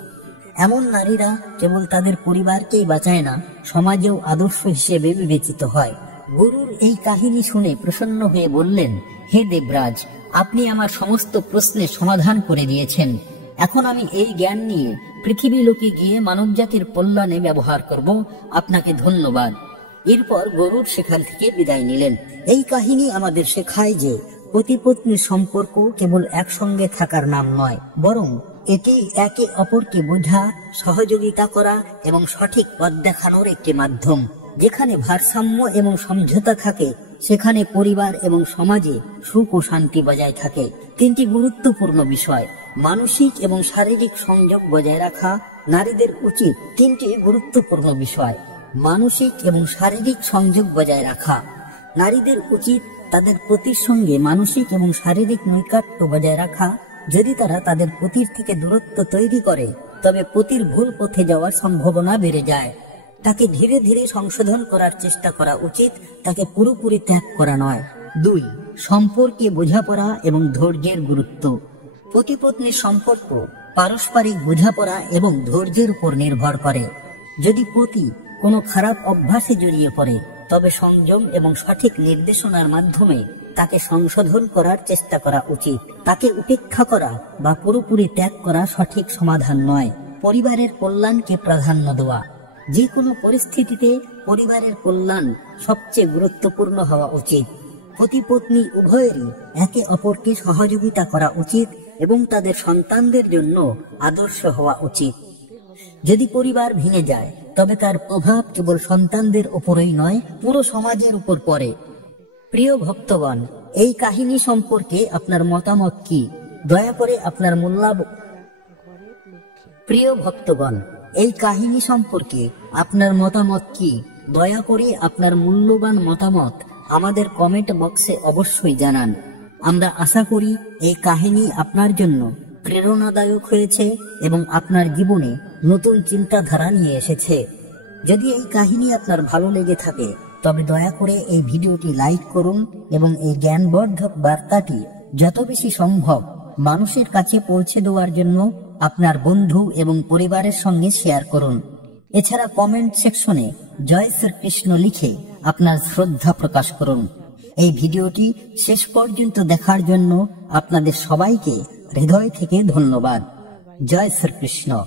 এমন নারীরা কেবল তাদের পরিবারকেই বাঁচায় না, সমাজেও আদর্শ হিসেবে বিবেচিত হয়। গুরুর এই কাহিনী শুনে প্রসন্ন হয়ে বললেন, হে দেবরাজ, আপনি আমার সমস্ত প্রশ্নের সমাধান করে দিয়েছেন। এখন আমি এই জ্ঞান নিয়ে পৃথিবী লোকে গিয়ে মানবজাতির কল্যাণে ব্যবহার করব। আপনাকে ধন্যবাদ। এরপর গরুর সেখান থেকে বিদায় নিলেন। এই কাহিনী আমাদের শেখায় যে পতি পত্নীর সম্পর্ক কেবল একসঙ্গে থাকার নাম নয়, বরং এটি একে অপরকে বোঝা, সহযোগিতা করা এবং সঠিক পথ দেখানোর একটি মাধ্যম। যেখানে ভারসাম্য এবং সমঝোতা থাকে, সেখানে পরিবার এবং সমাজে সুখ ও শান্তি বজায় থাকে। তিনটি গুরুত্বপূর্ণ বিষয়, মানসিক এবং শারীরিক সংযোগ বজায় রাখা। নারীদের উচিত তিনটি গুরুত্বপূর্ণ বিষয়, মানসিক এবং শারীরিক সংযোগ বজায় রাখা। নারীদের উচিত তাদের পতির সঙ্গে মানসিক এবং শারীরিক নৈকট্য বজায় রাখা। যদি তারা তাদের পতির থেকে দূরত্ব তৈরি করে, তবে পতির ভুল পথে যাওয়ার সম্ভাবনা বেড়ে যায়। তাকে ধীরে ধীরে সংশোধন করার চেষ্টা করা উচিত, তাকে পুরোপুরি ত্যাগ করা নয়। 2. সম্পর্কে বোঝাপড়া এবং ধৈর্যের গুরুত্ব। পতি পত্নীর সম্পর্ক পারস্পরিক বোঝাপড়া এবং ধৈর্যের উপর নির্ভর করে। যদি পতি কোনো খারাপ অভ্যাসে জড়িয়ে পড়ে, তবে সংযম এবং সঠিক নির্দেশনার মাধ্যমে তাকে সংশোধন করার চেষ্টা করা উচিত। তাকে উপেক্ষা করা বা পুরোপুরি ত্যাগ করা সঠিক সমাধান নয়। পরিবারের কল্যাণকে প্রাধান্য দেওয়া। যে কোনো পরিস্থিতিতে পরিবারের কল্যাণ সবচেয়ে গুরুত্বপূর্ণ হওয়া উচিত। পতি পত্নী উভয়েরই একে অপরকে সহযোগিতা করা উচিত এবং তাদের সন্তানদের জন্য আদর্শ হওয়া উচিত। যদি পরিবার ভেঙে যায়, তবে তার প্রভাব কেবল সন্তানদের উপরেই নয়, পুরো সমাজের উপর পড়ে। প্রিয় ভক্তগণ, এই কাহিনী সম্পর্কে আপনার মতামত কি? দয়া করে আপনার প্রিয় ভক্তগণ, এই কাহিনী সম্পর্কে আপনার মতামত কি? দয়া করে আপনার মূল্যবান মতামত আমাদের কমেন্ট বক্সে অবশ্যই জানান। আমরা আশা করি এই কাহিনী আপনার জন্য প্রেরণাদায়ক হয়েছে এবং আপনার জীবনে নতুন চিন্তাধারা নিয়ে এসেছে। যদি এই কাহিনী আপনার ভালো লেগে থাকে, তবে দয়া করে এই ভিডিওটি লাইক করুন এবং এই জ্ঞানবর্ধক বার্তাটি যত বেশি সম্ভব মানুষের কাছে পৌঁছে দেওয়ার জন্য আপনার বন্ধু এবং পরিবারের সঙ্গে শেয়ার করুন। এছাড়া কমেন্ট সেকশনে জয় শ্রীকৃষ্ণ লিখে আপনার শ্রদ্ধা প্রকাশ করুন। এই ভিডিওটি শেষ পর্যন্ত দেখার জন্য আপনাদের সবাইকে হৃদয় থেকে ধন্যবাদ। জয় শ্রীকৃষ্ণ।